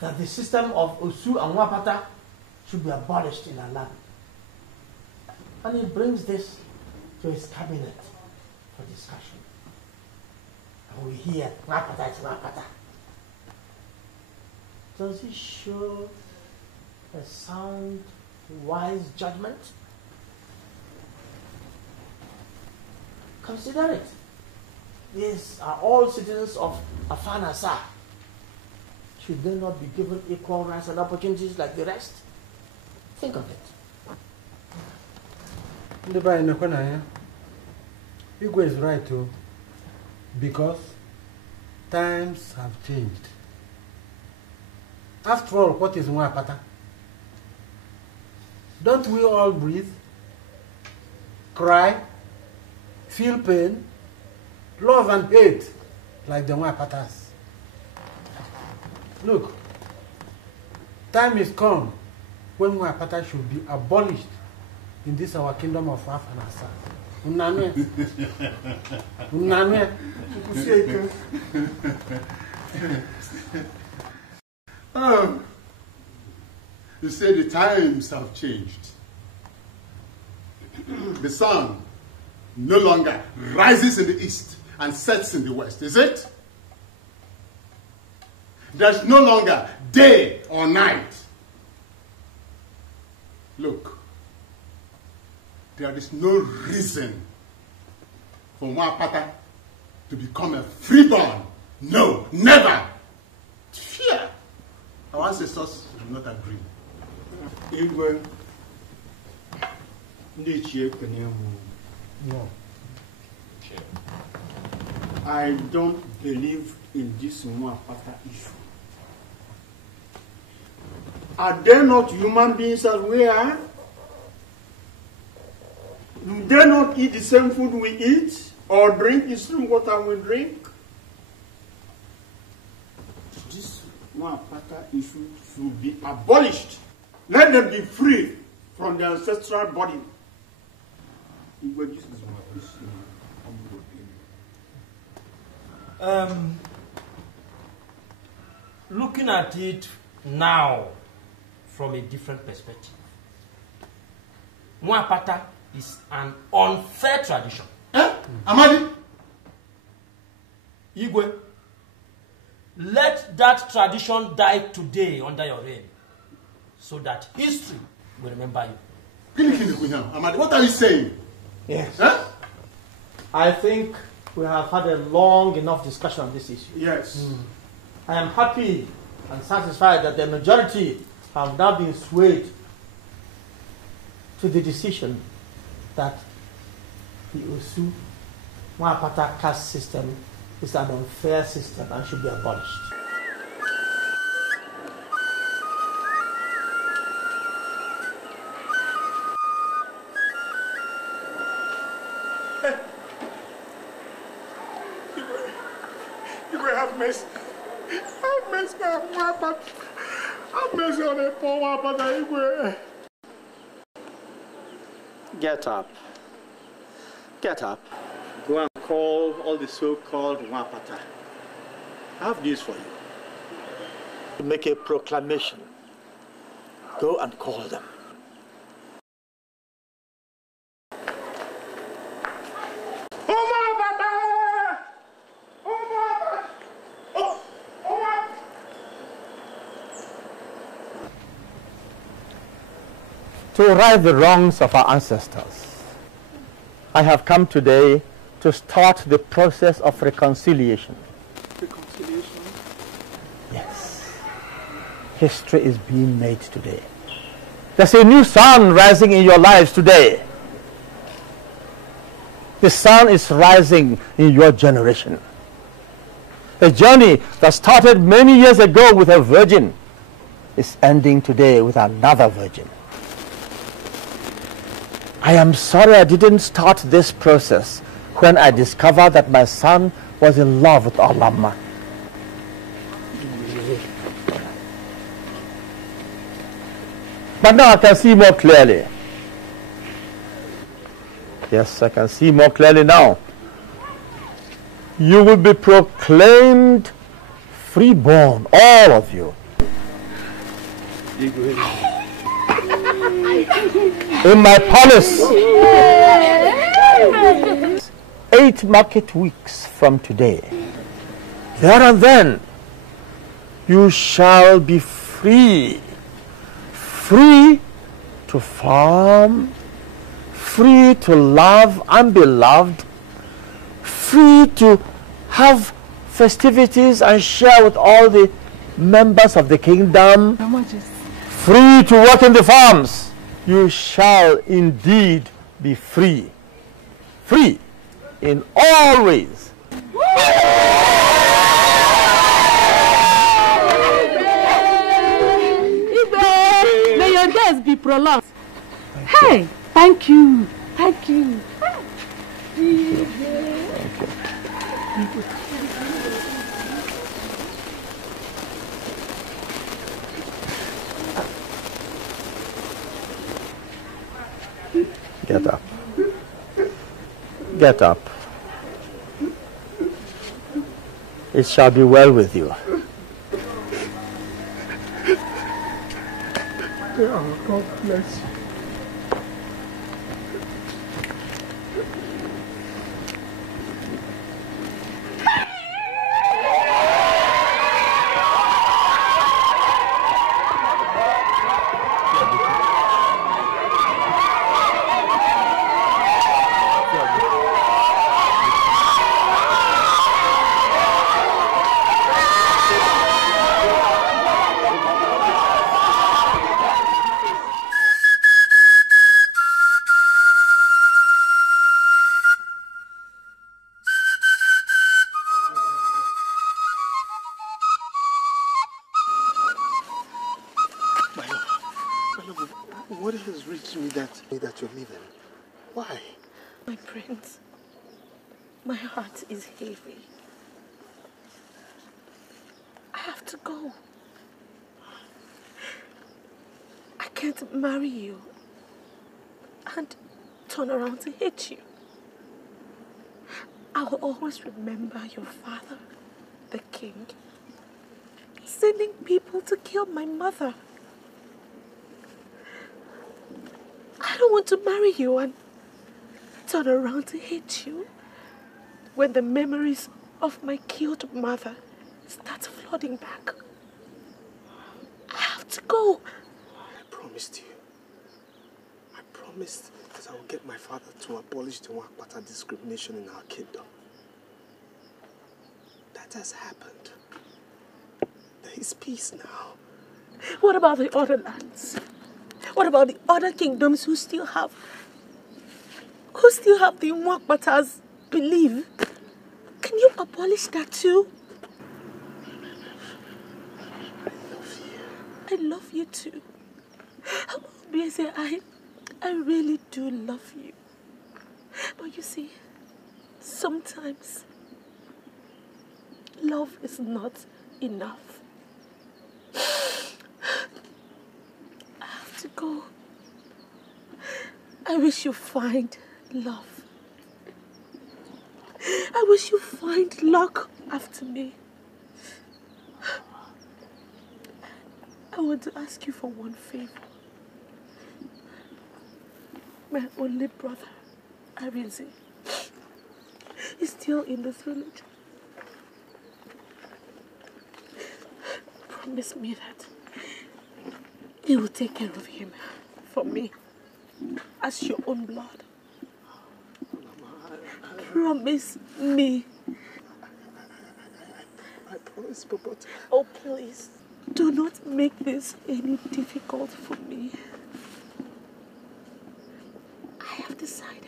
that the system of Osu and Nwapata should be abolished in our land. And he brings this to his cabinet for discussion. And we hear Nwapata is Nwapata. Does he show a sound, wise judgment? Consider it. These are all citizens of Afanasa. Should they not be given equal rights and opportunities like the rest? Think of it. Igwe is right too, because times have changed. After all, what is Nwapata? Don't we all breathe, cry, feel pain, love and hate like the Nwapatas? Look, time is come when Nwapata should be abolished in this our kingdom of Afanasa. Unanwe. Unanwe. You say the times have changed. The sun no longer rises in the east and sets in the west, is it? There's no longer day or night. Look, there is no reason for Nwapata to become a freeborn. No, never. Fear. Our ancestors do not agree. Igwe, no. I don't believe in this Nwapata issue. Are they not human beings as we are? Do they not eat the same food we eat or drink the same water we drink? This Nwapata issue should be abolished. Let them be free from their ancestral body. Looking at it now from a different perspective, Nwapata is an unfair tradition. Amadi? Igwe, let that tradition die today under your reign, so that history will remember you. Amadi, what are you saying? Yes. Huh? I think we have had a long enough discussion on this issue. Yes. I am happy and satisfied that the majority have now been swayed to the decision that the Osu Nwapata caste system is an unfair system and should be abolished. Have mercy. Have mercy on Nwapata. Have mercy on the poor Nwapata. Get up. Get up. Go and call all the so-called Nwapata. I have news for you. to make a proclamation. Go and call them. To right the wrongs of our ancestors, I have come today to start the process of reconciliation. Reconciliation? Yes. History is being made today. There's a new sun rising in your lives today. The sun is rising in your generation. The journey that started many years ago with a virgin is ending today with another virgin. I am sorry I didn't start this process when I discovered that my son was in love with Olamma. But now I can see more clearly. Yes, I can see more clearly now. You will be proclaimed freeborn, all of you. In my palace, 8 market weeks from today. There and then, you shall be free. Free to farm, free to love and be loved, free to have festivities and share with all the members of the kingdom, free to work in the farms. You shall indeed be free. Free in all ways. May your days be prolonged. Hey, thank you. Thank you. Get up. Get up. It shall be well with you. God bless you. What has reached me that you're leaving? Why? My prince, my heart is heavy. I have to go. I can't marry you and turn around to hate you. I will always remember your father, the king, sending people to kill my mother. I don't want to marry you and turn around to hate you when the memories of my killed mother start flooding back. I have to go. I promised you. I promised that I will get my father to abolish the Wakpata discrimination in our kingdom. That has happened. There is peace now. What about the other lands? What about the other kingdoms who still have the Wakpata's belief? Can you abolish that too? I love you too. I really do love you. But you see, sometimes love is not enough. I have to go. I wish you find love. I wish you find luck after me. I want to ask you for one favor. My only brother, Arinze, is still in this village. Promise me that you will take care of him for me as your own blood. Promise me. I promise, but... Oh, please, do not make this any difficult for me. I have decided.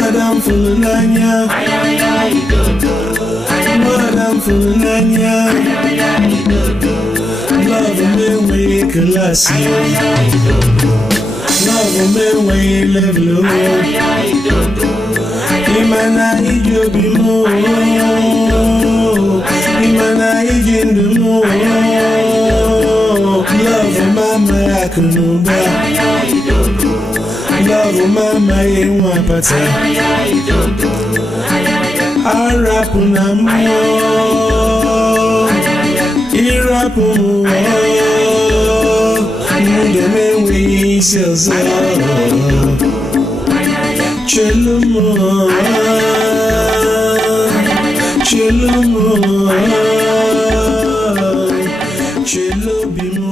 Madam Fulania, Madam Fulania, love me when you class, love me when you live low. Imana ijobimo, Imana ijindumo, love mama yakunuba. Love mama yewa pata Arapu na mo Irapu mo Mungeme we selza Chelumo Chelumo Chelubimo.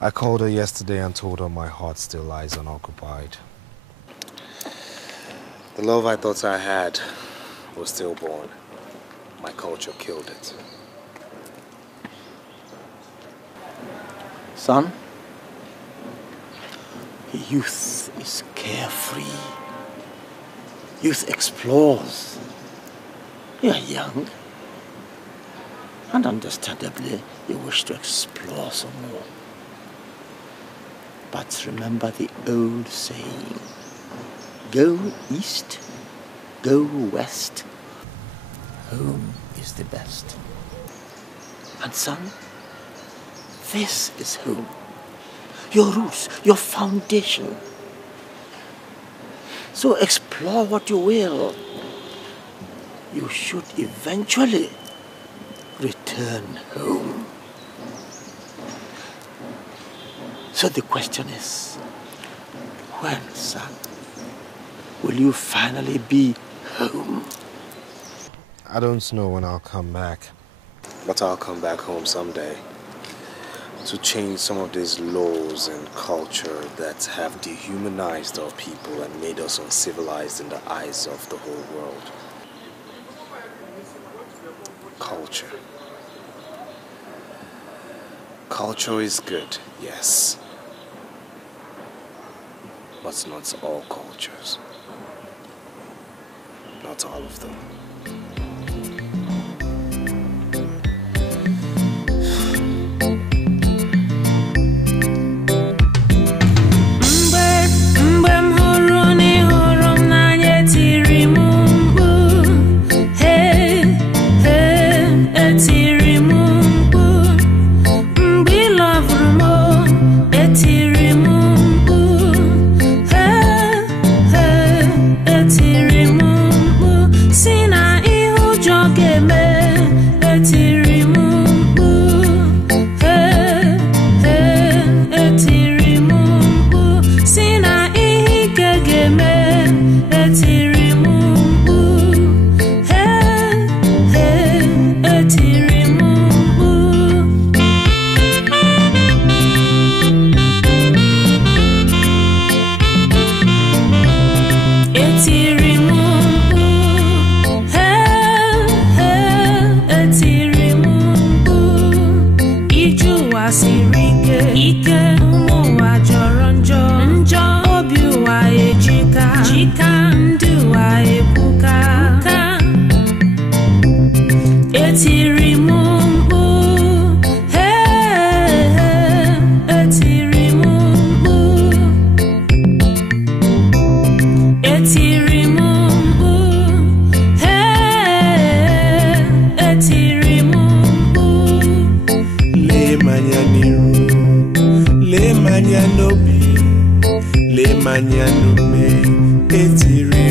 I called her yesterday and told her my heart still lies unoccupied. The love I thought I had was stillborn. My culture killed it. Son, youth is carefree. Youth explores. You're young. And understandably, you wish to explore some more. But remember the old saying, go east, go west, home is the best. And son, this is home. Your roots, your foundation. So explore what you will. You should eventually return home. So the question is, when, son, will you finally be home? I don't know when I'll come back. But I'll come back home someday. To change some of these laws and culture that have dehumanized our people and made us uncivilized in the eyes of the whole world. Culture. Culture is good, yes. But not all cultures. Not all of them. Seen manyano bi, le manyano me, etiri